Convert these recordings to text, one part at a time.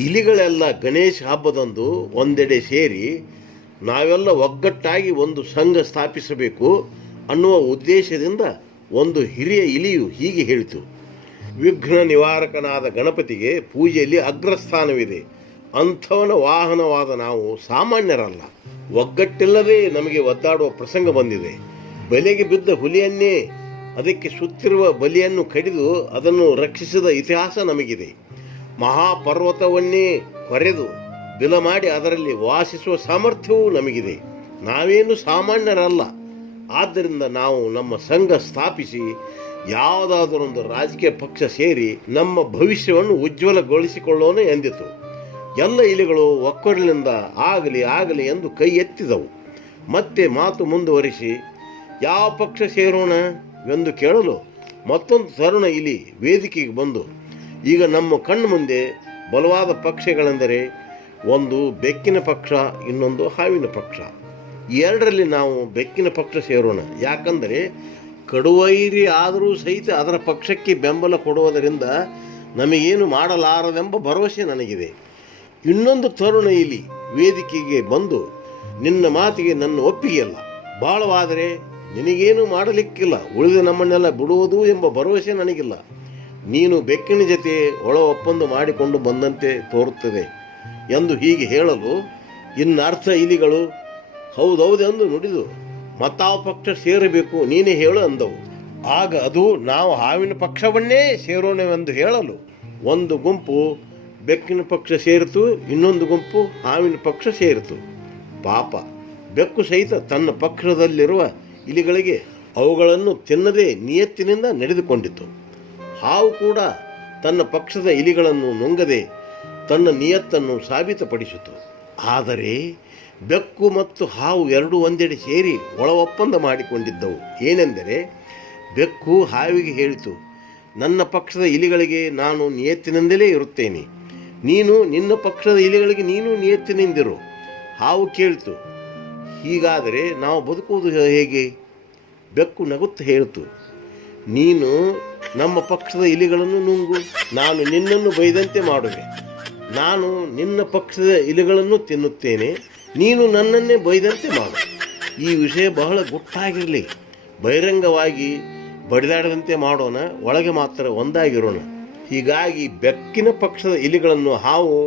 ಇಲಿಗಳೆಲ್ಲ ಗಣೇಶ ಹಬ್ಬದಂದು ಒಂದೆಡೆ ಸೇರಿ ನಾವೆಲ್ಲ ಒಗ್ಗಟ್ಟಾಗಿ ಒಂದು ಸಂಘ ಸ್ಥಾಪಿಸಬೇಕು ಅನ್ನುವ ಉದ್ದೇಶದಿಂದ ಒಂದು ಹಿರಿಯ ಇಲಿಯು ಹೀಗೆ ಹೇಳಿತು. ವಿಘ್ನ ನಿವಾರಕನಾದ ಗಣಪತಿಗೆ ಪೂಜೆಯಲ್ಲಿ ಅಗ್ರಸ್ಥಾನವಿದೆ. ಅಂಥವನ ವಾಹನವಾದ ನಾವು ಸಾಮಾನ್ಯರಲ್ಲ. ಒಗ್ಗಟ್ಟಿಲ್ಲದೆ ನಮಗೆ ಒದ್ದಾಡುವ ಪ್ರಸಂಗ ಬಂದಿದೆ. ಬಲೆಗೆ ಬಿದ್ದ ಹುಲಿಯನ್ನೇ ಅದಕ್ಕೆ ಸುತ್ತಿರುವ ಬಲಿಯನ್ನು ಕಡಿದು ಅದನ್ನು ರಕ್ಷಿಸಿದ ಇತಿಹಾಸ ನಮಗಿದೆ. ಮಹಾಪರ್ವತವನ್ನೇ ಕೊರೆದು ಬಿಲ ಮಾಡಿ ಅದರಲ್ಲಿ ವಾಸಿಸುವ ಸಾಮರ್ಥ್ಯವೂ ನಮಗಿದೆ. ನಾವೇನು ಸಾಮಾನ್ಯರಲ್ಲ. ಆದ್ದರಿಂದ ನಾವು ನಮ್ಮ ಸಂಘ ಸ್ಥಾಪಿಸಿ ಯಾವುದಾದರೊಂದು ರಾಜಕೀಯ ಪಕ್ಷ ಸೇರಿ ನಮ್ಮ ಭವಿಷ್ಯವನ್ನು ಉಜ್ವಲಗೊಳಿಸಿಕೊಳ್ಳೋಣ ಎಂದಿತು. ಎಲ್ಲ ಇಲಿಗಳು ಒಕ್ಕೊರಲಿನಿಂದ ಆಗಲಿ ಎಂದು ಕೈ ಎತ್ತಿದವು. ಮತ್ತೆ ಮಾತು ಮುಂದುವರಿಸಿ ಯಾವ ಪಕ್ಷ ಸೇರೋಣ ಎಂದು ಕೇಳಲು ಮತ್ತೊಂದು ತರುಣ ಇಲಿ ವೇದಿಕೆಗೆ ಬಂದು, ಈಗ ನಮ್ಮ ಕಣ್ಣು ಮುಂದೆ ಬಲವಾದ ಪಕ್ಷಗಳೆಂದರೆ ಒಂದು ಬೆಕ್ಕಿನ ಪಕ್ಷ, ಇನ್ನೊಂದು ಹಾವಿನ ಪಕ್ಷ. ಈ ಎರಡರಲ್ಲಿ ನಾವು ಬೆಕ್ಕಿನ ಪಕ್ಷ ಸೇರೋಣ. ಯಾಕಂದರೆ ಕಡುವೈರಿ ಆದರೂ ಸಹಿತ ಅದರ ಪಕ್ಷಕ್ಕೆ ಬೆಂಬಲ ಕೊಡುವುದರಿಂದ ನಮಗೇನು ಮಾಡಲಾರದೆಂಬ ಭರವಸೆ ನನಗಿದೆ. ಇನ್ನೊಂದು ತರುಣ ಇಲಿ ವೇದಿಕೆಗೆ ಬಂದು, ನಿನ್ನ ಮಾತಿಗೆ ನನ್ನ ಒಪ್ಪಿಗೆಯಲ್ಲ. ಬಹಳವಾದರೆ ನಿನಗೇನು ಮಾಡಲಿಕ್ಕಿಲ್ಲ, ಉಳಿದ ನಮ್ಮನ್ನೆಲ್ಲ ಬಿಡುವುದು ಎಂಬ ಭರವಸೆ ನನಗಿಲ್ಲ. ನೀನು ಬೆಕ್ಕಿನ ಜೊತೆ ಒಳ ಒಪ್ಪಂದ ಮಾಡಿಕೊಂಡು ಬಂದಂತೆ ತೋರುತ್ತದೆ ಎಂದು ಹೀಗೆ ಹೇಳಲು ಇನ್ನರ್ಥ ಇಲಿಗಳು ಹೌದೌದೆಂದು ನುಡಿದು ಮತ್ತಾವ ಪಕ್ಷ ಸೇರಬೇಕು ನೀನೇ ಹೇಳು ಅಂದವು. ಆಗ ಅದು ನಾವು ಹಾವಿನ ಪಕ್ಷವನ್ನೇ ಸೇರೋಣವೆಂದು ಹೇಳಲು ಒಂದು ಗುಂಪು ಬೆಕ್ಕಿನ ಪಕ್ಷ ಸೇರಿತು, ಇನ್ನೊಂದು ಗುಂಪು ಹಾವಿನ ಪಕ್ಷ ಸೇರಿತು. ಪಾಪ ಬೆಕ್ಕು ಸಹಿತ ತನ್ನ ಪಕ್ಷದಲ್ಲಿರುವ ಇಲಿಗಳಿಗೆ ಅವುಗಳನ್ನು ತಿನ್ನದೇ ನಿಯತ್ತಿನಿಂದ ನಡೆದುಕೊಂಡಿತು. ಹಾವು ಕೂಡ ತನ್ನ ಪಕ್ಷದ ಇಲಿಗಳನ್ನು ನುಂಗದೆ ತನ್ನ ನಿಯತ್ತನ್ನು ಸಾಬೀತುಪಡಿಸಿತು. ಆದರೆ ಬೆಕ್ಕು ಮತ್ತು ಹಾವು ಎರಡೂ ಒಂದೆಡೆ ಸೇರಿ ಒಳ ಒಪ್ಪಂದ ಮಾಡಿಕೊಂಡಿದ್ದವು. ಏನೆಂದರೆ ಬೆಕ್ಕು ಹಾವಿಗೆ ಹೇಳಿತು, ನನ್ನ ಪಕ್ಷದ ಇಲಿಗಳಿಗೆ ನಾನು ನಿಯತ್ತಿನಿಂದಲೇ ಇರುತ್ತೇನೆ, ನೀನು ನಿನ್ನ ಪಕ್ಷದ ಇಲಿಗಳಿಗೆ ನೀನು ನಿಯತ್ತಿನಿಂದಿರು. ಹಾವು ಕೇಳಿತು, ಹೀಗಾದರೆ ನಾವು ಬದುಕುವುದು ಹೇಗೆ? ಬೆಕ್ಕು ನಗುತ್ತಾ ಹೇಳಿತು, ನೀನು ನಮ್ಮ ಪಕ್ಷದ ಇಲಿಗಳನ್ನು ನುಂಗು, ನಾನು ನಿನ್ನನ್ನು ಬೈದಂತೆ ಮಾಡುವೆ. ನಾನು ನಿನ್ನ ಪಕ್ಷದ ಇಲಿಗಳನ್ನು ತಿನ್ನುತ್ತೇನೆ, ನೀನು ನನ್ನನ್ನೇ ಬೈದಂತೆ ಮಾಡು. ಈ ವಿಷಯ ಬಹಳ ಗುಟ್ಟಾಗಿರಲಿ, ಬಹಿರಂಗವಾಗಿ ಬಡಿದಾಡದಂತೆ ಮಾಡೋಣ, ಒಳಗೆ ಮಾತ್ರ ಒಂದಾಗಿರೋಣ. ಹೀಗಾಗಿ ಬೆಕ್ಕಿನ ಪಕ್ಷದ ಇಲಿಗಳನ್ನು ಹಾವು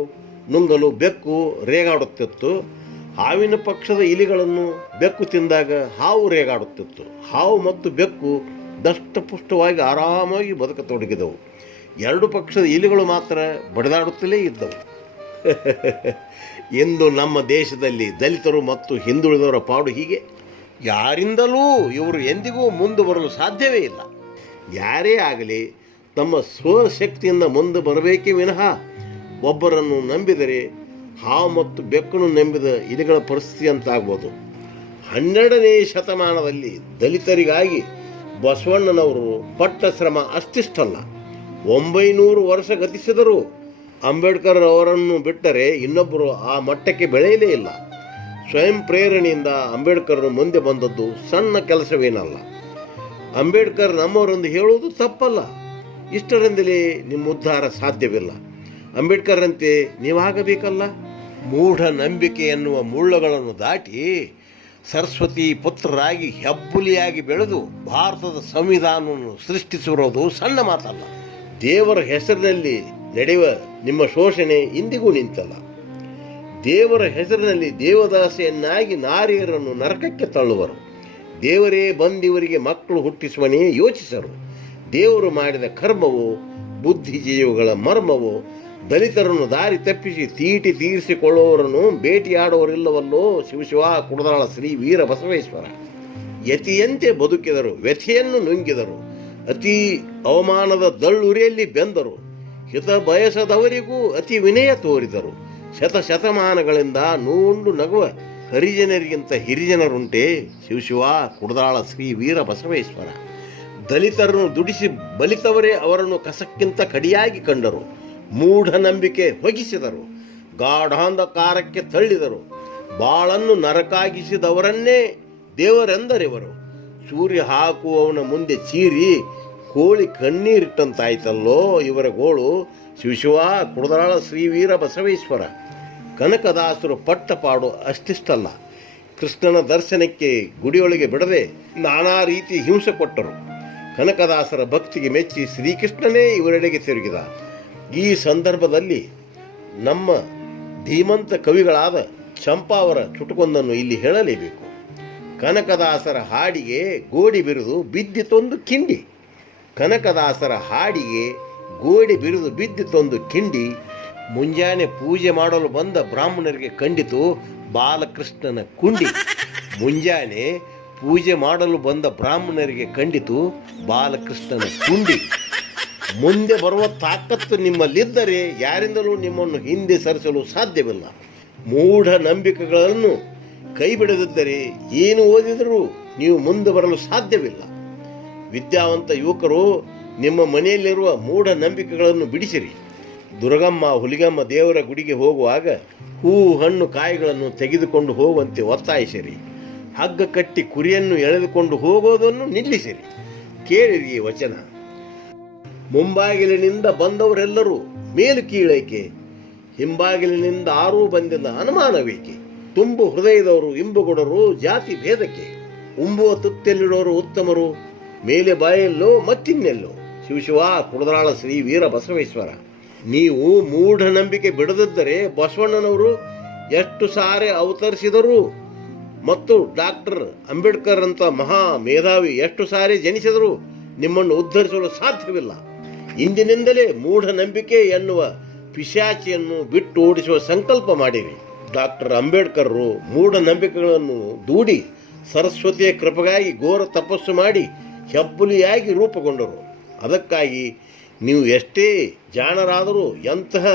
ನುಂಗಲು ಬೆಕ್ಕು ರೇಗಾಡುತ್ತಿತ್ತು. ಹಾವಿನ ಪಕ್ಷದ ಇಲಿಗಳನ್ನು ಬೆಕ್ಕು ತಿಂದಾಗ ಹಾವು ರೇಗಾಡುತ್ತಿತ್ತು. ಹಾವು ಮತ್ತು ಬೆಕ್ಕು ದಷ್ಟಪುಷ್ಟವಾಗಿ ಆರಾಮಾಗಿ ಬದುಕತೊಡಗಿದವು. ಎರಡು ಪಕ್ಷದ ಇಲಿಗಳು ಮಾತ್ರ ಬಡಿದಾಡುತ್ತಲೇ ಇದ್ದವು. ಇಂದು ನಮ್ಮ ದೇಶದಲ್ಲಿ ದಲಿತರು ಮತ್ತು ಹಿಂದುಳಿದವರ ಪಾಡು ಹೀಗೆ. ಯಾರಿಂದಲೂ ಇವರು ಎಂದಿಗೂ ಮುಂದೆ ಬರಲು ಸಾಧ್ಯವೇ ಇಲ್ಲ. ಯಾರೇ ಆಗಲಿ ತಮ್ಮ ಸ್ವಶಕ್ತಿಯಿಂದ ಮುಂದೆ ಬರಬೇಕೇ ವಿನಃ ಒಬ್ಬರನ್ನು ನಂಬಿದರೆ ಹಾವು ಮತ್ತು ಬೆಕ್ಕನ್ನು ನಂಬಿದ ಇಲಿಗಳ ಪರಿಸ್ಥಿತಿ ಅಂತಾಗ್ಬೋದು. 12ನೇ ಶತಮಾನದಲ್ಲಿ ದಲಿತರಿಗಾಗಿ ಬಸವಣ್ಣನವರು ಪಟ್ಟ ಶ್ರಮ ಅಷ್ಟಿಷ್ಟಲ್ಲ. 900 ವರ್ಷ ಗತಿಸಿದರೂ ಅಂಬೇಡ್ಕರ್ ಅವರನ್ನು ಬಿಟ್ಟರೆ ಇನ್ನೊಬ್ಬರು ಆ ಮಟ್ಟಕ್ಕೆ ಬೆಳೆಯಲೇ ಇಲ್ಲ. ಸ್ವಯಂ ಪ್ರೇರಣೆಯಿಂದ ಅಂಬೇಡ್ಕರ್ ಮುಂದೆ ಬಂದದ್ದು ಸಣ್ಣ ಕೆಲಸವೇನಲ್ಲ. ಅಂಬೇಡ್ಕರ್ ನಮ್ಮವರೆಂದು ಹೇಳುವುದು ತಪ್ಪಲ್ಲ. ಇಷ್ಟರಿಂದಲೇ ನಿಮ್ಮ ಉದ್ಧಾರ ಸಾಧ್ಯವಿಲ್ಲ. ಅಂಬೇಡ್ಕರ್ರಂತೆ ನೀವಾಗಬೇಕಲ್ಲ. ಮೂಢ ನಂಬಿಕೆ ಎನ್ನುವ ಮುಳ್ಳುಗಳನ್ನು ದಾಟಿ ಸರಸ್ವತಿ ಪುತ್ರರಾಗಿ ಹೆಬ್ಬುಲಿಯಾಗಿ ಬೆಳೆದು ಭಾರತದ ಸಂವಿಧಾನವನ್ನು ಸೃಷ್ಟಿಸಿರೋದು ಸಣ್ಣ ಮಾತಲ್ಲ. ದೇವರ ಹೆಸರಿನಲ್ಲಿ ನಡೆಯುವ ನಿಮ್ಮ ಶೋಷಣೆ ಇಂದಿಗೂ ನಿಂತಲ್ಲ. ದೇವರ ಹೆಸರಿನಲ್ಲಿ ದೇವದಾಸೆಯನ್ನಾಗಿ ನಾರಿಯರನ್ನು ನರಕಕ್ಕೆ ತಳ್ಳುವರು. ದೇವರೇ ಬಂದಿವರಿಗೆ ಮಕ್ಕಳು ಹುಟ್ಟಿಸುವನೇ ಯೋಚಿಸರು. ದೇವರು ಮಾಡಿದ ಕರ್ಮವು ಬುದ್ಧಿಜೀವಿಗಳ ಮರ್ಮವು. ದಲಿತರನ್ನು ದಾರಿ ತಪ್ಪಿಸಿ ತೀಟಿ ತೀರಿಸಿಕೊಳ್ಳುವವರನ್ನು ಭೇಟಿಯಾಡುವರಿಲ್ಲವಲ್ಲೋ. ಶಿವಶಿವ ಕುಡದಾಳ ಶ್ರೀ ವೀರ ಬಸವೇಶ್ವರ. ಯತಿಯಂತೆ ಬದುಕಿದರು, ವ್ಯಥೆಯನ್ನು ನುಂಗಿದರು, ಅತಿ ಅವಮಾನದ ದಳ್ಳುರಿಯಲ್ಲಿ ಬೆಂದರು, ಹಿತ ಬಯಸದವರಿಗೂ ಅತಿ ವಿನಯ ತೋರಿದರು. ಶತಶತಮಾನಗಳಿಂದ ನೂಂಡು ನಗುವ ಹರಿಜನರಿಗಿಂತ ಹಿರಿಜನರುಂಟೆ. ಶಿವಶಿವ ಕುಡದಾಳ ಶ್ರೀ ವೀರ ಬಸವೇಶ್ವರ. ದಲಿತರನ್ನು ದುಡಿಸಿ ಬಲಿತವರೇ ಅವರನ್ನು ಕಸಕ್ಕಿಂತ ಕಡಿಯಾಗಿ ಕಂಡರು. ಮೂಢನಂಬಿಕೆ ಹೊಗಿಸಿದರು, ಗಾಢಾಂಧಕಾರಕ್ಕೆ ತಳ್ಳಿದರು. ಬಾಳನ್ನು ನರಕಾಗಿಸಿದವರನ್ನೇ ದೇವರೆಂದರಿವರು. ಸೂರ್ಯ ಹಾಕುವವನ ಮುಂದೆ ಚೀರಿ ಕೋಳಿ ಕಣ್ಣೀರಿಟ್ಟಂತಾಯ್ತಲ್ಲೋ ಇವರ ಗೋಳು. ಶಿವಶಿವ ಕುಡದರಾಳ ಶ್ರೀ ವೀರ ಬಸವೇಶ್ವರ. ಕನಕದಾಸರು ಪಟ್ಟ ಪಾಡು ಅಷ್ಟಿಷ್ಟಲ್ಲ, ಕೃಷ್ಣನ ದರ್ಶನಕ್ಕೆ ಗುಡಿಯೊಳಗೆ ಬಿಡದೆ ನಾನಾ ರೀತಿ ಹಿಂಸೆ ಕೊಟ್ಟರು. ಕನಕದಾಸರ ಭಕ್ತಿಗೆ ಮೆಚ್ಚಿ ಶ್ರೀಕೃಷ್ಣನೇ ಇವರೆಡೆಗೆ ತಿರುಗಿದ. ಈ ಸಂದರ್ಭದಲ್ಲಿ ನಮ್ಮ ಧೀಮಂತ ಕವಿಗಳಾದ ಚಂಪಾವರ ಚುಟುಕೊಂದನ್ನು ಇಲ್ಲಿ ಹೇಳಲೇಬೇಕು. ಕನಕದಾಸರ ಹಾಡಿಗೆ ಗೋಡಿ ಬಿರಿದು ಬಿದ್ದಿತೊಂದು ಕಿಂಡಿ. ಕನಕದಾಸರ ಹಾಡಿಗೆ ಗೋಡಿ ಬಿರಿದು ಬಿದ್ದಿತೊಂದು ಕಿಂಡಿ. ಮುಂಜಾನೆ ಪೂಜೆ ಮಾಡಲು ಬಂದ ಬ್ರಾಹ್ಮಣರಿಗೆ ಕಂಡಿತು ಬಾಲಕೃಷ್ಣನ ಕುಂಡಿ. ಮುಂಜಾನೆ ಪೂಜೆ ಮಾಡಲು ಬಂದ ಬ್ರಾಹ್ಮಣರಿಗೆ ಕಂಡಿತು ಬಾಲಕೃಷ್ಣನ ಕುಂಡಿ. ಮುಂದೆ ಬರುವ ತಾಕತ್ತು ನಿಮ್ಮಲ್ಲಿದ್ದರೆ ಯಾರಿಂದಲೂ ನಿಮ್ಮನ್ನು ಹಿಂದೆ ಸರಿಸಲು ಸಾಧ್ಯವಿಲ್ಲ. ಮೂಢ ನಂಬಿಕೆಗಳನ್ನು ಕೈ ಬಿಡದಿದ್ದರೆ ಏನು ಓದಿದರೂ ನೀವು ಮುಂದೆ ಬರಲು ಸಾಧ್ಯವಿಲ್ಲ. ವಿದ್ಯಾವಂತ ಯುವಕರು ನಿಮ್ಮ ಮನೆಯಲ್ಲಿರುವ ಮೂಢ ನಂಬಿಕೆಗಳನ್ನು ಬಿಡಿಸಿರಿ. ದುರ್ಗಮ್ಮ ಹುಲಿಗಮ್ಮ ದೇವರ ಗುಡಿಗೆ ಹೋಗುವಾಗ ಹೂ ಹಣ್ಣು ಕಾಯಿಗಳನ್ನು ತೆಗೆದುಕೊಂಡು ಹೋಗುವಂತೆ ಒತ್ತಾಯಿಸಿರಿ. ಹಗ್ಗ ಕಟ್ಟಿ ಕುರಿಯನ್ನು ಎಳೆದುಕೊಂಡು ಹೋಗೋದನ್ನು ನಿಲ್ಲಿಸಿರಿ. ಕೇಳಿರಿ ಈ ವಚನ. ಮುಂಬಾಗಿಲಿನಿಂದ ಬಂದವರೆಲ್ಲರೂ ಮೇಲು ಕೀಳೈಕೆ, ಹಿಂಬಾಗಿಲಿನಿಂದ ಆರೂ ಬಂದಿದ್ದ ಅನುಮಾನವೇಕೆ. ತುಂಬು ಹೃದಯದವರು ಇಂಬುಗೊಡರು ಜಾತಿ ಭೇದಕ್ಕೆ, ಉಂಬುವ ತುತ್ತಲ್ಲಿಡೋರು ಉತ್ತಮರು, ಮೇಲೆ ಬಾಯಲ್ಲೋ ಮತ್ತಿನ್ನೆಲ್ಲೋ. ಶಿವಶಿವ ಕುಡದರಾಳ ಶ್ರೀ ವೀರ ಬಸವೇಶ್ವರ. ನೀವು ಮೂಢನಂಬಿಕೆ ಬಿಡದಿದ್ದರೆ ಬಸವಣ್ಣನವರು ಎಷ್ಟು ಸಾರಿ ಅವತರಿಸಿದರು ಮತ್ತು ಡಾಕ್ಟರ್ ಅಂಬೇಡ್ಕರ್ ಅಂತ ಮಹಾ ಮೇಧಾವಿ ಎಷ್ಟು ಸಾರಿ ಜನಿಸಿದರು ನಿಮ್ಮನ್ನು ಉದ್ಧರಿಸಲು ಸಾಧ್ಯವಿಲ್ಲ. ಇಂದಿನಿಂದಲೇ ಮೂಢನಂಬಿಕೆ ಎನ್ನುವ ಪಿಶಾಚಿಯನ್ನು ಬಿಟ್ಟು ಓಡಿಸುವ ಸಂಕಲ್ಪ ಮಾಡಿರಿ. ಡಾಕ್ಟರ್ ಅಂಬೇಡ್ಕರ್ರು ಮೂಢನಂಬಿಕೆಗಳನ್ನು ದೂಡಿ ಸರಸ್ವತಿಯ ಕೃಪೆಗಾಗಿ ಘೋರ ತಪಸ್ಸು ಮಾಡಿ ಹೆಬ್ಬುಲಿಯಾಗಿ ರೂಪುಗೊಂಡರು. ಅದಕ್ಕಾಗಿ ನೀವು ಎಷ್ಟೇ ಜಾಣರಾದರೂ ಎಂತಹ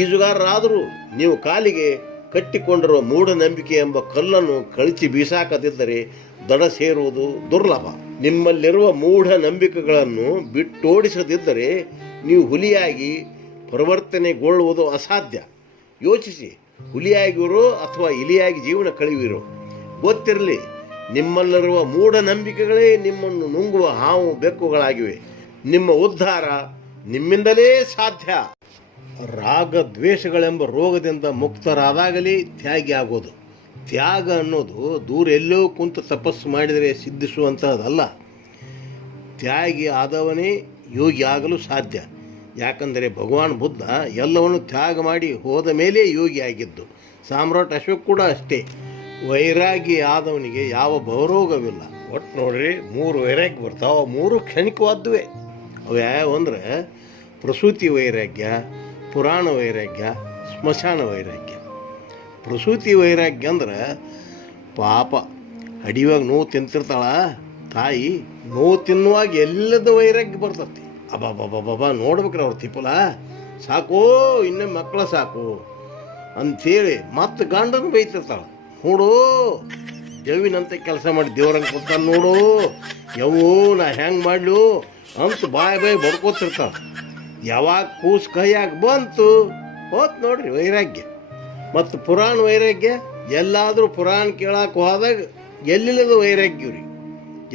ಈಜುಗಾರರಾದರೂ ನೀವು ಕಾಲಿಗೆ ಕಟ್ಟಿಕೊಂಡಿರುವ ಮೂಢನಂಬಿಕೆ ಎಂಬ ಕಲ್ಲನ್ನು ಕಳಚಿ ಬೀಸಾಕದಿದ್ದರೆ ದಡ ಸೇರುವುದು ದುರ್ಲಭ. ನಿಮ್ಮಲ್ಲಿರುವ ಮೂಢನಂಬಿಕೆಗಳನ್ನು ಬಿಟ್ಟೋಡಿಸದಿದ್ದರೆ ನೀವು ಹುಲಿಯಾಗಿ ಪರಿವರ್ತನೆಗೊಳ್ಳುವುದು ಅಸಾಧ್ಯ. ಯೋಚಿಸಿ, ಹುಲಿಯಾಗಿರೋ ಅಥವಾ ಇಲಿಯಾಗಿ ಜೀವನ ಕಳೆಯುವಿರೋ ಗೊತ್ತಿರಲಿ. ನಿಮ್ಮಲ್ಲಿರುವ ಮೂಢನಂಬಿಕೆಗಳೇ ನಿಮ್ಮನ್ನು ನುಂಗುವ ಹಾವು ಬೆಕ್ಕುಗಳಾಗಿವೆ. ನಿಮ್ಮ ಉದ್ಧಾರ ನಿಮ್ಮಿಂದಲೇ ಸಾಧ್ಯ. ರಾಗ ದ್ವೇಷಗಳೆಂಬ ರೋಗದಿಂದ ಮುಕ್ತರಾದಾಗಲೇ ತ್ಯಾಗಿ ಆಗೋದು. ತ್ಯಾಗ ಅನ್ನೋದು ದೂರ ಎಲ್ಲೋ ಕುಂತು ತಪಸ್ಸು ಮಾಡಿದರೆ ಸಿದ್ಧಿಸುವಂತಹದ್ದಲ್ಲ. ತ್ಯಾಗಿ ಆದವನೇ ಯೋಗಿ ಆಗಲು ಸಾಧ್ಯ. ಯಾಕಂದರೆ ಭಗವಾನ್ ಬುದ್ಧ ಎಲ್ಲವನ್ನು ತ್ಯಾಗ ಮಾಡಿ ಹೋದ ಮೇಲೆ ಯೋಗಿ ಆಗಿದ್ದು. ಸಾಮ್ರಾಟ್ ಅಶೋಕ್ ಕೂಡ ಅಷ್ಟೇ. ವೈರಾಗಿ ಆದವನಿಗೆ ಯಾವ ಭವರೋಗವಿಲ್ಲ. ಒಟ್ಟು ನೋಡ್ರಿ, 3 ವೈರಾಗ್ಯ ಬರ್ತಾವೆ. 3 ಕ್ಷಣಿಕವಾದುವೆ. ಅವು ಯಾವ ಅಂದರೆ ಪ್ರಸೂತಿ ವೈರಾಗ್ಯ, ಪುರಾಣ ವೈರಾಗ್ಯ, ಸ್ಮಶಾನ ವೈರಾಗ್ಯ. ಪ್ರಸೂತಿ ವೈರಾಗ್ಯ ಅಂದ್ರೆ ಪಾಪ ಅಡಿಯುವಾಗ ನೋವು ತಿಂತಿರ್ತಾಳ ತಾಯಿ, ನೋವು ತಿನ್ನುವಾಗ ಎಲ್ಲದ ವೈರಾಗ್ಯ ಬರ್ತತಿ. ಅಬ್ಬಬ್ಬಬ್ಬಬ್ಬ ನೋಡ್ಬೇಕ್ರಿ ಅವ್ರ ತಿಪ್ಪಲ ಸಾಕು, ಇನ್ನೇ ಮಕ್ಕಳ ಸಾಕು ಅಂಥೇಳಿ ಮತ್ತೆ ಗಂಡನ ಬೈತಿರ್ತಾಳ. ನೋಡು ದೇವಿನಂತ ಕೆಲಸ ಮಾಡಿ ದೇವ್ರಂಗೆ ಕೊಡ್ತಾನೆ ನೋಡು, ಯವ್ವೋ ನಾ ಹೆಂಗೆ ಮಾಡ್ಲು ಅಂತ ಬಾಯಿ ಬಡ್ಕೋತಿರ್ತಾಳ. ಯಾವಾಗ ಕೂಸು ಕೈಯಾಗ ಬಂತು ಹೋತ್ ನೋಡ್ರಿ ವೈರಾಗ್ಯ. ಮತ್ತು ಪುರಾಣ ವೈರಾಗ್ಯ, ಎಲ್ಲಾದರೂ ಪುರಾಣ ಕೇಳಕ್ಕೆ ಹೋದಾಗ ಎಲ್ಲಿಲ್ಲದ ವೈರಾಗ್ಯ ರೀ.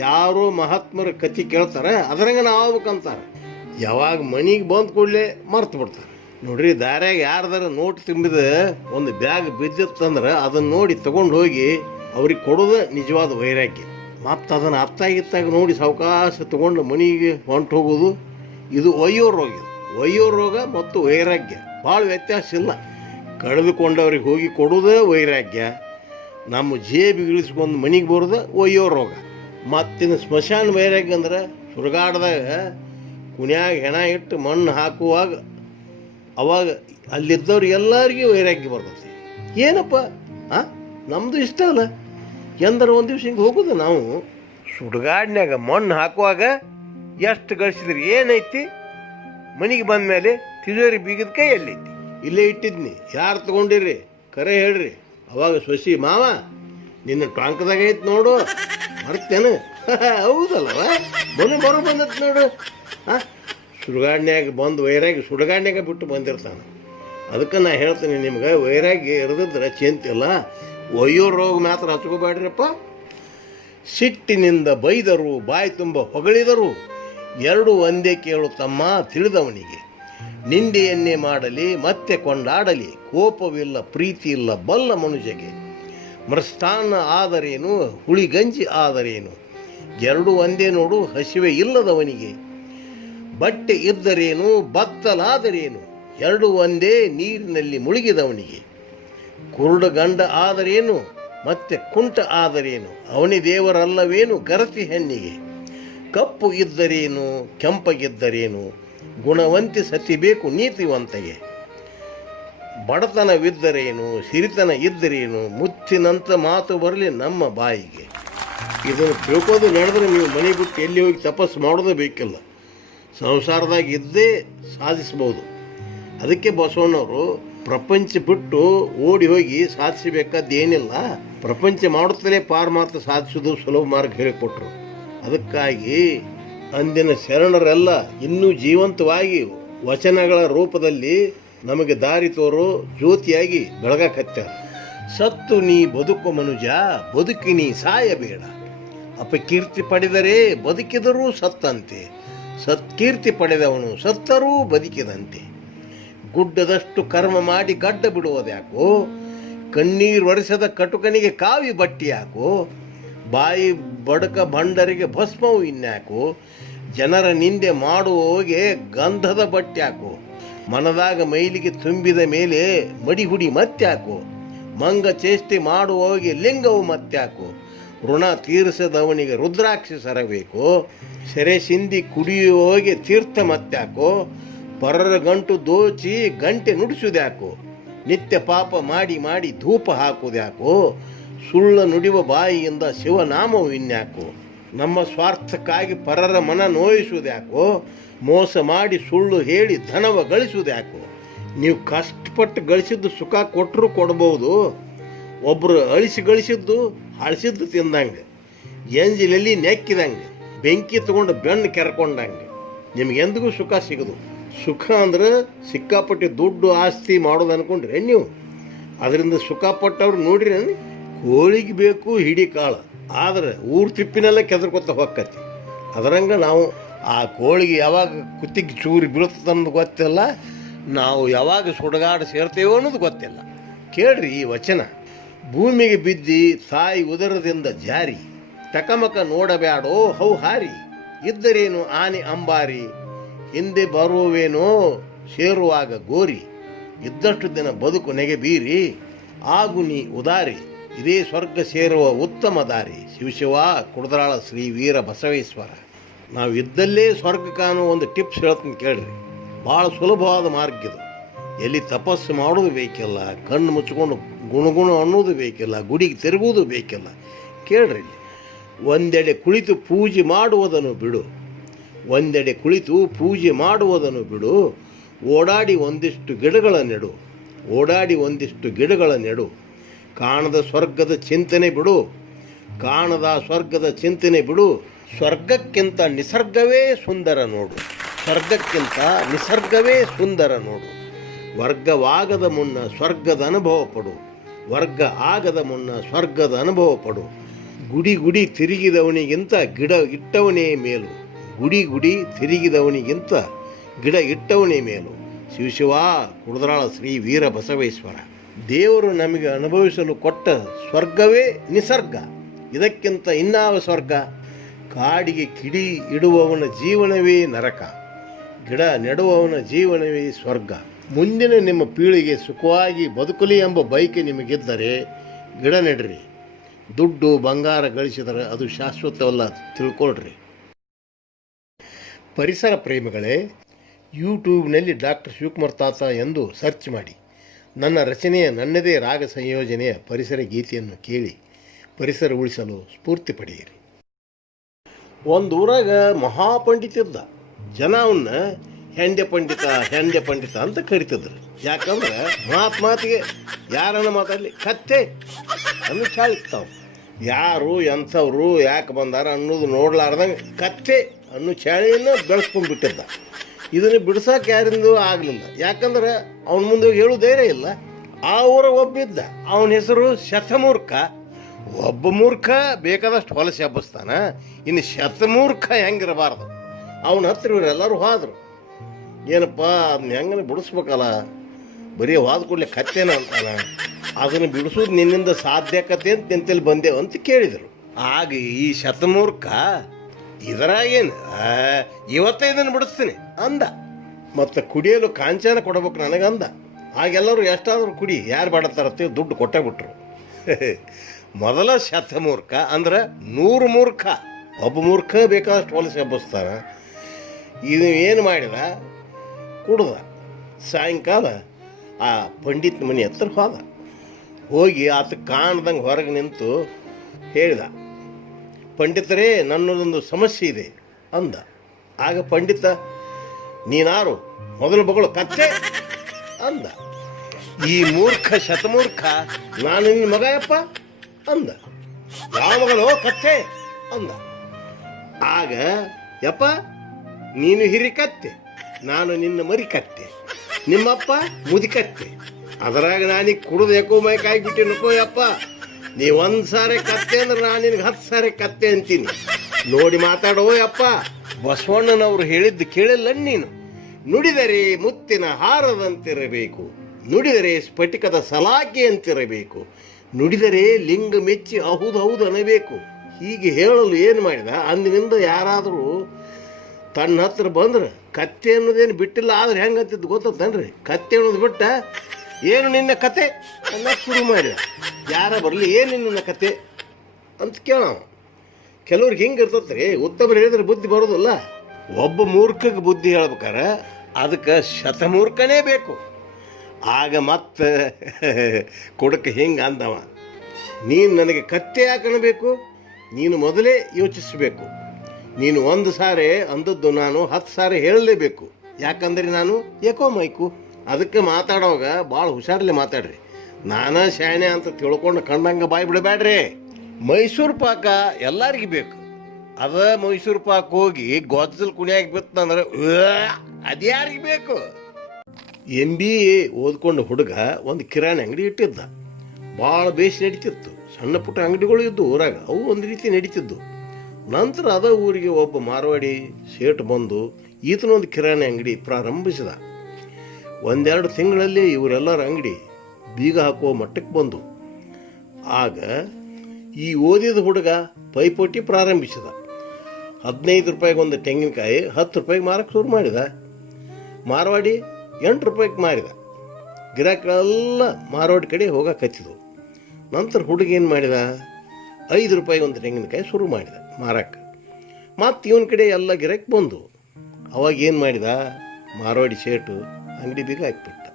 ಯಾರೋ ಮಹಾತ್ಮರ ಕಥೆ ಕೇಳ್ತಾರೆ, ಅದ್ರಂಗೆ ನಾವು ಆಗ್ಬೇಕಂತಾರೆ. ಯಾವಾಗ ಮನೆಗೆ ಬಂದ ಕೂಡಲೇ ಮರ್ತು ಬಿಡ್ತಾರೆ. ನೋಡ್ರಿ, ದಾರ್ಯಾಗ ಯಾರ್ದಾರ ನೋಟ್ ತುಂಬಿದ ಒಂದು ಬ್ಯಾಗ್ ಬಿದ್ದಿತ್ತಂದ್ರೆ ಅದನ್ನು ನೋಡಿ ತಗೊಂಡು ಹೋಗಿ ಅವ್ರಿಗೆ ಕೊಡೋದು ನಿಜವಾದ ವೈರಾಗ್ಯ. ಮತ್ತು ಅದನ್ನು ಅತ್ತಾಗಿತ್ತಾಗ ನೋಡಿ ಸಾವಕಾಶ ತಗೊಂಡು ಮನೆಗೆ ಹೊಂಟು ಹೋಗೋದು, ಇದು ಒಯ್ಯೋ ರೋಗ. ಒಯ್ಯೋ ರೋಗ ಮತ್ತು ವೈರಾಗ್ಯ ಭಾಳ ವ್ಯತ್ಯಾಸ ಇಲ್ಲ. ಕಳೆದುಕೊಂಡವ್ರಿಗೆ ಹೋಗಿ ಕೊಡೋದೇ ವೈರಾಗ್ಯ, ನಮ್ಮ ಜೇಬಿಗೆ ಇಳಿಸ್ಕೊಂಡು ಮನೆಗೆ ಬರೋದು ಒಯ್ಯೋ ರೋಗ. ಮತ್ತಿನ್ನು ಸ್ಮಶಾನ ವೈರಾಗ್ಯ ಅಂದ್ರೆ ಸುಡುಗಾಡ್ದಾಗ ಕುಣ್ಯಾಗ ಹೆಣ ಇಟ್ಟು ಮಣ್ಣು ಹಾಕುವಾಗ ಅವಾಗ ಅಲ್ಲಿದ್ದವ್ರಿಗೆ ಎಲ್ಲರಿಗೂ ವೈರಾಗ್ಯ ಬರ್ತೈತಿ. ಏನಪ್ಪ ನಮ್ಮದು ಇಷ್ಟ ಅಲ್ಲ, ಎಂದರೆ ಒಂದು ದಿವ್ಸ ಹಿಂಗೆ ಹೋಗೋದು ನಾವು. ಸುಡುಗಾಡ್ನ್ಯಾಗ ಮಣ್ಣು ಹಾಕುವಾಗ ಎಷ್ಟು ಗಳಿಸಿದ್ರಿ ಏನೈತಿ, ಮನೆಗೆ ಬಂದ ಮೇಲೆ ತಿಜೋರಿ ಬೀಗದ ಕೈ ಎಲ್ಲೈತಿ, ಇಲ್ಲೇ ಇಟ್ಟಿದ್ನಿ, ಯಾರು ತೊಗೊಂಡಿರಿ ಕರೆ ಹೇಳ್ರಿ. ಅವಾಗ ಸೊಸಿ ಮಾವ ನಿನ್ನ ಟಾಂಕದಾಗ ಐತಿ ನೋಡು, ಮರ್ತೇನು? ಹೌದಲ್ಲವ, ಬರೋ ಬಂದತ್ ನೋಡು. ಸುಡುಗಾಡ್ನ್ಯಾಗ ಬಂದು ವೈರಾಗಿ ಸುಡುಗಾಡ್ನ್ಯಾಗ ಬಿಟ್ಟು ಬಂದಿರ್ತಾನೆ. ಅದಕ್ಕೆ ನಾ ಹೇಳ್ತೀನಿ ನಿಮ್ಗೆ, ವೈರಾಗಿ ಇರದಿದ್ರೆ ಚಿಂತಿಲ್ಲ, ಒಯ್ಯೋ ರೋಗ ಮಾತ್ರ ಹಚ್ಕೋಬೇಡ್ರಿಪ್ಪ. ಸಿಟ್ಟಿನಿಂದ ಬೈದರು, ಬಾಯಿ ತುಂಬ ಹೊಗಳಿದರು, 2 ಒಂದೇ ಕೇಳು ತಮ್ಮ ತಿಳಿದವನಿಗೆ. ನಿಂದೆಯನ್ನೇ ಮಾಡಲಿ ಮತ್ತೆ ಕೊಂಡಾಡಲಿ, ಕೋಪವಿಲ್ಲ ಪ್ರೀತಿ ಇಲ್ಲ ಬಲ್ಲ ಮನುಜಗೆ. ಮೃಷ್ಟಾನ್ನ ಆದರೇನು ಹುಳಿಗಂಜಿ ಆದರೇನು, ಎರಡೂ ಒಂದೇ ನೋಡು ಹಸಿವೆ ಇಲ್ಲದವನಿಗೆ. ಬಟ್ಟೆ ಇದ್ದರೇನು ಬತ್ತಲಾದರೇನು, ಎರಡೂ ಒಂದೇ ನೀರಿನಲ್ಲಿ ಮುಳುಗಿದವನಿಗೆ. ಕುರುಡ ಗಂಡ ಆದರೇನು ಮತ್ತೆ ಕುಂಟ ಆದರೇನು, ಅವನೇ ದೇವರಲ್ಲವೇನು ಗರತಿ ಹೆಣ್ಣಿಗೆ. ಕಪ್ಪು ಇದ್ದರೇನು ಕೆಂಪಗಿದ್ದರೇನು, ಗುಣವಂತಿ ಸತಿಬೇಕು ನೀತಿವಂತೆಗೆ. ಬಡತನವಿದ್ದರೇನು ಸಿರಿತನ ಇದ್ದರೇನು, ಮುತ್ತಿನಂಥ ಮಾತು ಬರಲಿ ನಮ್ಮ ಬಾಯಿಗೆ. ಇದನ್ನು ತಿಳ್ಕೋದು ನಡೆದ್ರೆ ನೀವು ಮನೆ ಬಿಟ್ಟು ಎಲ್ಲಿ ಹೋಗಿ ತಪಸ್ಸು ಮಾಡೋದೇ ಬೇಕಿಲ್ಲ, ಸಂಸಾರದಾಗ ಇದ್ದೇ ಸಾಧಿಸ್ಬೋದು. ಅದಕ್ಕೆ ಬಸವಣ್ಣವರು ಪ್ರಪಂಚ ಬಿಟ್ಟು ಓಡಿ ಹೋಗಿ ಸಾಧಿಸಬೇಕಾದ್ದೇನಿಲ್ಲ, ಪ್ರಪಂಚ ಮಾಡುತ್ತಲೇ ಪಾರಮಾರ್ಥ ಸಾಧಿಸೋದು ಸುಲಭ ಮಾರ್ಗ ಹೇಳಿಕೊಟ್ರು. ಅದಕ್ಕಾಗಿ ಅಂದಿನ ಶರಣರೆಲ್ಲ ಇನ್ನೂ ಜೀವಂತವಾಗಿ ವಚನಗಳ ರೂಪದಲ್ಲಿ ನಮಗೆ ದಾರಿ ತೋರೋ ಜ್ಯೋತಿಯಾಗಿ ಬೆಳಗಾಕತ್ಯಾರ. ಸತ್ತು ನೀ ಬದುಕು ಮನುಜ, ಬದುಕಿ ನೀ ಸಾಯಬೇಡ. ಅಪಕೀರ್ತಿ ಪಡೆದರೆ ಬದುಕಿದರೂ ಸತ್ತಂತೆ, ಸತ್ಕೀರ್ತಿ ಪಡೆದವನು ಸತ್ತರೂ ಬದುಕಿದಂತೆ. ಗುಡ್ಡದಷ್ಟು ಕರ್ಮ ಮಾಡಿ ಗಡ್ಡ ಬಿಡುವುದ್ಯಾಕೋ, ಕಣ್ಣೀರು ಒರೆಸದ ಕಟುಕನಿಗೆ ಕಾವಿ ಬಟ್ಟಿ ಯಾಕೋ, ಬಾಯಿ ಬಡಕ ಭಂಡರಿಗೆ ಭಸ್ಮವು ಇನ್ಯಾಕೋ, ಜನರ ನಿಂದೆ ಮಾಡುವವಗೆ ಗಂಧದ ಬಟ್ಟ್ಯಾಕೋ, ಮನದಾಗ ಮೈಲಿಗೆ ತುಂಬಿದ ಮೇಲೆ ಮಡಿಹುಡಿ ಮತ್ತ್ಯಾಕೋ, ಮಂಗ ಚೇಷ್ಟೆ ಮಾಡುವವಗೆ ಲಿಂಗವು ಮತ್ತ್ಯಾಕೋ, ಋಣ ತೀರಿಸದವನಿಗೆ ರುದ್ರಾಕ್ಷಿ ಸರಬೇಕು, ಸೆರೆ ಸಿಂದಿ ಕುಡಿಯುವವಗೆ ತೀರ್ಥ ಮತ್ತ್ಯಾಕೋ, ಪರರ ಗಂಟು ದೋಚಿ ಗಂಟೆ ನುಡಿಸುವುದ್ಯಾಕೋ, ನಿತ್ಯ ಪಾಪ ಮಾಡಿ ಮಾಡಿ ಧೂಪ ಹಾಕುವುದ್ಯಾಕೋ, ಸುಳ್ಳ ನುಡಿಯುವ ಬಾಯಿಯಿಂದ ಶಿವನಾಮವು ಇನ್ಯಾಕೋ, ನಮ್ಮ ಸ್ವಾರ್ಥಕ್ಕಾಗಿ ಪರರ ಮನ ನೋಯಿಸುವುದ್ಯಾಕೋ, ಮೋಸ ಮಾಡಿ ಸುಳ್ಳು ಹೇಳಿ ಧನವ ಗಳಿಸುವುದ್ಯಾಕೋ. ನೀವು ಕಷ್ಟಪಟ್ಟು ಗಳಿಸಿದ್ದು ಸುಖ ಕೊಟ್ಟರು ಕೊಡ್ಬೋದು, ಒಬ್ಬರು ಅಳಿಸಿ ಗಳಿಸಿದ್ದು ಅಳಿಸಿದ್ದು ತಿಂದಂಗೆ, ಎಂಜಿಲಲ್ಲಿ ನೆಕ್ಕಿದಂಗೆ, ಬೆಂಕಿ ತಗೊಂಡು ಬೆನ್ನು ಕೆರ್ಕೊಂಡಂಗೆ ನಿಮಗೆಂದಿಗೂ ಸುಖ ಸಿಗೋದು. ಸುಖ ಅಂದ್ರೆ ಸಿಕ್ಕಾಪಟ್ಟೆ ದುಡ್ಡು ಆಸ್ತಿ ಮಾಡೋದು ಅನ್ಕೊಂಡ್ರೆ ನೀವು, ಅದರಿಂದ ಸುಖಪಟ್ಟವ್ರು ನೋಡ್ರಿ. ಕೋಳಿಗೆ ಬೇಕು ಹಿಡಿ ಕಾಳು, ಆದರೆ ಊರು ತಿಪ್ಪಿನೆಲ್ಲ ಕೆದರ್ಕೊತ ಹೊಕ್ಕತಿ. ಅದರಂಗೆ ನಾವು ಆ ಕೋಳಿಗೆ ಯಾವಾಗ ಕುತ್ತಿಗೆ ಚೂರಿ ಬೀಳ್ತದೆ ಅನ್ನೋದು ಗೊತ್ತಿಲ್ಲ, ನಾವು ಯಾವಾಗ ಸುಡಗಾಡು ಸೇರ್ತೇವೋ ಅನ್ನೋದು ಗೊತ್ತಿಲ್ಲ. ಕೇಳ್ರಿ ಈ ವಚನ. ಭೂಮಿಗೆ ಬಿದ್ದಿ ತಾಯಿ ಉದರದಿಂದ ಜಾರಿ, ಟಕಮಕ ನೋಡಬ್ಯಾಡೋ ಹೌ ಹಾರಿ, ಇದ್ದರೇನು ಆನೆ ಅಂಬಾರಿ, ಹಿಂದೆ ಬರುವೇನೋ ಸೇರುವಾಗ ಗೋರಿ, ಇದ್ದಷ್ಟು ದಿನ ಬದುಕು ನೆಗೆ ಬೀರಿ, ಆಗು ನೀ ಉದಾರಿ, ಇದೇ ಸ್ವರ್ಗ ಸೇರುವ ಉತ್ತಮ ದಾರಿ. ಶಿವಶಿವ ಕುಡದರಾಳ ಶ್ರೀ ವೀರ ಬಸವೇಶ್ವರ. ನಾವು ಇದ್ದಲ್ಲೇ ಸ್ವರ್ಗ ಕಾಣೋ ಒಂದು ಟಿಪ್ಸ್ ಹೇಳ್ತೀನಿ ಕೇಳ್ರಿ. ಭಾಳ ಸುಲಭವಾದ ಮಾರ್ಗ ಇದು. ಎಲ್ಲಿ ತಪಸ್ಸು ಮಾಡೋದು ಬೇಕಿಲ್ಲ, ಕಣ್ಣು ಮುಚ್ಕೊಂಡು ಗುಣಗುಣ ಅನ್ನೋದು ಬೇಕಿಲ್ಲ, ಗುಡಿಗೆ ತಿರುಗುವುದು ಬೇಕಿಲ್ಲ. ಕೇಳ್ರಿ, ಒಂದೆಡೆ ಕುಳಿತು ಪೂಜೆ ಮಾಡುವುದನ್ನು ಬಿಡು, ಒಂದೆಡೆ ಕುಳಿತು ಪೂಜೆ ಮಾಡುವುದನ್ನು ಬಿಡು, ಓಡಾಡಿ ಒಂದಿಷ್ಟು ಗಿಡಗಳ ನೆಡು, ಓಡಾಡಿ ಒಂದಿಷ್ಟು ಗಿಡಗಳ ನೆಡು, ಕಾಣದ ಸ್ವರ್ಗದ ಚಿಂತನೆ ಬಿಡು, ಕಾಣದ ಸ್ವರ್ಗದ ಚಿಂತನೆ ಬಿಡು, ಸ್ವರ್ಗಕ್ಕಿಂತ ನಿಸರ್ಗವೇ ಸುಂದರ ನೋಡು, ಸ್ವರ್ಗಕ್ಕಿಂತ ನಿಸರ್ಗವೇ ಸುಂದರ ನೋಡು. ವರ್ಗವಾಗದ ಮುನ್ನ ಸ್ವರ್ಗದ ಅನುಭವ ಪಡು, ವರ್ಗ ಆಗದ ಮುನ್ನ ಸ್ವರ್ಗದ ಅನುಭವ ಪಡು. ಗುಡಿ ಗುಡಿ ತಿರುಗಿದವನಿಗಿಂತ ಗಿಡ ಇಟ್ಟವನೇ ಮೇಲು, ಗುಡಿ ಗುಡಿ ತಿರುಗಿದವನಿಗಿಂತ ಗಿಡ ಇಟ್ಟವನೇ ಮೇಲು. ಶಿವಶಿವ ಕುಡದರಾಳ ಶ್ರೀ ವೀರ ಬಸವೇಶ್ವರ. ದೇವರು ನಮಗೆ ಅನುಭವಿಸಲು ಕೊಟ್ಟ ಸ್ವರ್ಗವೇ ನಿಸರ್ಗ, ಇದಕ್ಕಿಂತ ಇನ್ನಾವ ಸ್ವರ್ಗ? ಕಾಡಿಗೆ ಕಿಡಿ ಇಡುವವನ ಜೀವನವೇ ನರಕ, ಗಿಡ ನೆಡುವವನ ಜೀವನವೇ ಸ್ವರ್ಗ. ಮುಂದಿನ ನಿಮ್ಮ ಪೀಳಿಗೆ ಸುಖವಾಗಿ ಬದುಕಲಿ ಎಂಬ ಬಯಕೆ ನಿಮಗಿದ್ದರೆ ಗಿಡ ನೆಡ್ರಿ. ದುಡ್ಡು ಬಂಗಾರ ಗಳಿಸಿದರೆ ಅದು ಶಾಶ್ವತವಲ್ಲ, ತಿಳ್ಕೊಳ್ರಿ. ಪರಿಸರ ಪ್ರೇಮಿಗಳೇ, ಯೂಟ್ಯೂಬ್ನಲ್ಲಿ ಡಾಕ್ಟರ್ ಶಿವಕುಮಾರ್ ತಾತ ಎಂದು ಸರ್ಚ್ ಮಾಡಿ ನನ್ನ ರಚನೆಯ ನನ್ನದೇ ರಾಗ ಸಂಯೋಜನೆಯ ಪರಿಸರ ಗೀತೆಯನ್ನು ಕೇಳಿ ಪರಿಸರ ಉಳಿಸಲು ಸ್ಫೂರ್ತಿ ಪಡೆಯಿರಿ. ಒಂದು ಊರಾಗ ಮಹಾಪಂಡಿತ ಇದ್ದ. ಜನ ಅವನ್ನ ಹೆಂಡೆ ಪಂಡಿತ ಅಂತ ಕರಿತಿದ್ರು. ಯಾಕಂದ್ರೆ ಮಾತಿಗೆ ಯಾರನ್ನ ಮಾತಾಡಲಿ ಕತ್ತೆ ಅನ್ನು ಚಾಳಿಸ್ತಾವ. ಯಾರು ಎಂಥವ್ರು ಯಾಕೆ ಬಂದಾರ ಅನ್ನೋದು ನೋಡ್ಲಾರ್ದಂಗೆ ಕತ್ತೆ ಅನ್ನೋ ಚಾಳಿಯನ್ನು ಬೆಳೆಸ್ಕೊಂಡ್ಬಿಟ್ಟಿದ್ದ. ಇದನ್ನು ಬಿಡ್ಸಕ್ಕೆ ಯಾರಿಂದೂ ಆಗಲಿಲ್ಲ, ಯಾಕಂದ್ರೆ ಅವನ ಮುಂದೆ ಹೇಳು ಧೈರ್ಯ ಇಲ್ಲ. ಆ ಊರ ಒಬ್ಬಿದ್ದ, ಅವನ ಹೆಸರು ಶತಮೂರ್ಖ. ಒಬ್ಬ ಮೂರ್ಖ ಬೇಕಾದಷ್ಟು ಹೊಲಸೆ ಹಬ್ಬಿಸ್ತಾನ, ಇನ್ನು ಶತಮೂರ್ಖ ಹೆಂಗಿರಬಾರ್ದು. ಅವನ ಹತ್ರ ಇವರೆಲ್ಲರೂ ಹೋದರು. ಏನಪ್ಪ ಅದನ್ನ ಹೆಂಗನ ಬಿಡಿಸ್ಬೇಕಲ್ಲ, ಬರೀ ವಾದ ಕೂಡಲೇ ಕತ್ತೇನ ಅಂತಾನ, ಅದನ್ನು ಬಿಡಿಸೋದು ನಿನ್ನಿಂದ ಸಾಧ್ಯಕತೆ ಅಂತ ನಿಂತಲ್ಲಿ ಬಂದೆವು ಅಂತ ಕೇಳಿದರು. ಆಗ ಈ ಶತಮೂರ್ಖ ಇದರಾಗೇನು ಇವತ್ತೇ ಇದನ್ನು ಬಿಡಿಸ್ತೀನಿ ಅಂದ. ಮತ್ತು ಕುಡಿಯಲು ಕಾಂಚಾನ ಕೊಡಬೇಕು ನನಗಂದ. ಆಗೆಲ್ಲರೂ ಎಷ್ಟಾದರೂ ಕುಡಿ, ಯಾರು ಬಾಡತ್ತಾರತ್ತೆ ದುಡ್ಡು ಕೊಟ್ಟೇ ಬಿಟ್ರು. ಮೊದಲ ಶತಮೂರ್ಖ ಅಂದ್ರೆ 100 ಮೂರ್ಖ. ಒಬ್ಬ ಮೂರ್ಖ ಬೇಕಾದಷ್ಟು ಹೊಲಸು ಹಬ್ಬಿಸ್ತಾನ. ಇದು ಏನು ಮಾಡಿದ, ಕುಡ್ದ. ಸಾಯಂಕಾಲ ಆ ಪಂಡಿತ್ ಮನೆ ಹತ್ರ ಹೋಗಿ ಆತ ಕಾಣ್ದಂಗೆ ಹೊರಗೆ ನಿಂತು ಹೇಳಿದ, ಪಂಡಿತರೇ ನನ್ನದೊಂದು ಸಮಸ್ಯೆ ಇದೆ ಅಂದ. ಆಗ ಪಂಡಿತ, ನೀನಾರು ಮೊದಲು ಬಗಳು ಕತ್ತೆ ಅಂದ. ಈ ಮೂರ್ಖ ಶತಮೂರ್ಖ, ನಾನು ನಿನ್ನ ಮಗಯಪ್ಪ ಅಂದ. ಯಾವ ಮಗಳು ಕತ್ತೆ ಅಂದ. ಆಗ ಯಪ್ಪ ನೀನು ಹಿರಿ ಕತ್ತೆ, ನಾನು ನಿನ್ನ ಮರಿ ಕತ್ತೆ, ನಿಮ್ಮಪ್ಪ ಮುದಿಕತ್ತೆ, ಅದರಾಗ ನಾನೀಗ ಕುಡಿದು ಏಕೋ ಮೈಕಾಗಿಬಿಟ್ಟಿನಕೋ ಯಪ್ಪ. ನೀ 1 ಸಾರಿ ಕತ್ತೆ ಅಂದ್ರೆ ನಾನು ನಿನಗೆ 10 ಸಾರಿ ಕತ್ತೆ ಅಂತೀನಿ. ನೋಡಿ ಮಾತಾಡೋ ಯಪ್ಪ. ಬಸವಣ್ಣನವರು ಹೇಳಿದ್ದು ಕೇಳಿಲ್ಲ ನೀನು. ನುಡಿದರೆ ಮುತ್ತಿನ ಹಾರದಂತಿರಬೇಕು, ನುಡಿದರೆ ಸ್ಫಟಿಕದ ಸಲಾಕೆ ಅಂತಿರಬೇಕು, ನುಡಿದರೆ ಲಿಂಗ ಮೆಚ್ಚಿ ಹೌದು ಹೌದು ಅನ್ನಬೇಕು. ಹೀಗೆ ಹೇಳಲು ಏನು ಮಾಡಿದ, ಅಂದಿನಿಂದ ಯಾರಾದರೂ ತನ್ನ ಹತ್ರ ಬಂದ್ರೆ ಕತ್ತೆ ಅನ್ನೋದೇನು ಬಿಟ್ಟಿಲ್ಲ. ಆದ್ರೆ ಹೆಂಗಂತಿದ್ದು ಗೊತ್ತೇನ್ರಿ, ಕತ್ತೆ ಅನ್ನೋದು ಬಿಟ್ಟ ಏನು ನಿನ್ನ ಕತೆ ಅನ್ನೋದು ಶುರು ಮಾಡಿದ. ಯಾರ ಬರಲಿ ಏನು ನಿನ್ನ ಕತೆ ಅಂತ ಕೇಳವ. ಕೆಲವ್ರಿಗೆ ಹಿಂಗೆ ಇರ್ತತ್ರಿ, ಉತ್ತಮರು ಹೇಳಿದ್ರೆ ಬುದ್ಧಿ ಬರೋದಿಲ್ಲ. ಒಬ್ಬ ಮೂರ್ಖಗೆ ಬುದ್ಧಿ ಹೇಳ್ಬೇಕಾರೆ ಅದಕ್ಕೆ ಶತಮೂರ್ಖನೇ ಬೇಕು. ಆಗ ಮತ್ತೆ ಕೊಡಕ್ಕೆ ಹಿಂಗೆ ಅಂದವ, ನೀನು ನನಗೆ ಕತ್ತೆ ಹಾಕಣಬೇಕು, ನೀನು ಮೊದಲೇ ಯೋಚಿಸಬೇಕು. ನೀನು 1 ಸಾರಿ ಅಂದದ್ದು ನಾನು 10 ಸಾರಿ ಹೇಳಲೇಬೇಕು. ಯಾಕಂದ್ರೆ ನಾನು ಏಕೋ ಮೈಕು. ಅದಕ್ಕೆ ಮಾತಾಡೋವಾಗ ಭಾಳ ಹುಷಾರಲ್ಲೇ ಮಾತಾಡ್ರಿ. ನಾನಾ ಶಾಣೆ ಅಂತ ತಿಳ್ಕೊಂಡು ಕಂಡಂಗೆ ಬಾಯಿ ಬಿಡಬೇಡ್ರಿ. ಮೈಸೂರು ಪಾಕ ಎಲ್ಲರಿಗೂ ಬೇಕು. ಅದ ಮೈಸೂರು ಪಾಕ ಹೋಗಿ ಗೊಜ್ಜಲ್ ಕುಣಿಯಾಗಿ ಬಿತ್ತಂದ್ರೆ ಅದ್ಯಾರಿಗೆ ಬೇಕು? MBA ಓದ್ಕೊಂಡು ಹುಡುಗ ಒಂದು ಕಿರಾಣಿ ಅಂಗಡಿ ಇಟ್ಟಿದ್ದ. ಭಾಳ ಬೇಸ್ ನಡೀತಿತ್ತು. ಸಣ್ಣ ಪುಟ್ಟ ಅಂಗಡಿಗಳು ಇದ್ದು ಊರಾಗ, ಅವು ಒಂದು ರೀತಿ ನಡೀತಿದ್ದು. ನಂತರ ಅದ ಊರಿಗೆ ಒಬ್ಬ ಮಾರವಾಡಿ ಸೇಟ್ ಬಂದು ಈತನೊಂದು ಕಿರಾಣಿ ಅಂಗಡಿ ಪ್ರಾರಂಭಿಸಿದ. 1-2 ತಿಂಗಳಲ್ಲಿ ಇವರೆಲ್ಲರ ಅಂಗಡಿ ಬೀಗ ಹಾಕುವ ಮಟ್ಟಕ್ಕೆ ಬಂದು. ಆಗ ಈ ಓದಿದ ಹುಡುಗ ಪೈಪೋಟಿ ಪ್ರಾರಂಭಿಸಿದ. 15 ರೂಪಾಯಿಗೆ ಒಂದು ತೆಂಗಿನಕಾಯಿ 10 ರೂಪಾಯಿಗೆ ಮಾರಕ್ಕೆ ಶುರು ಮಾಡಿದ. ಮಾರವಾಡಿ 8 ರೂಪಾಯಿಗೆ ಮಾರಿದ. ಗಿರಾಕಿಗಳೆಲ್ಲ ಮಾರವಾಡಿ ಕಡೆ ಹೋಗಕ್ಕೆ ಹಚ್ಚಿದ್ವು. ನಂತರ ಹುಡುಗ ಏನು ಮಾಡಿದ, 5 ರೂಪಾಯಿಗೆ ಒಂದು ತೆಂಗಿನಕಾಯಿ ಶುರು ಮಾಡಿದ ಮಾರಕ್ಕೆ. ಮತ್ತು ಇವನ ಕಡೆ ಎಲ್ಲ ಗಿರಾಕಿ ಬಂದು. ಅವಾಗ ಏನು ಮಾಡಿದ, ಮಾರವಾಡಿ ಶೇಟು ಅಂಗಡಿ ಬೀಗ ಹಾಕಿಬಿಟ್ಟ.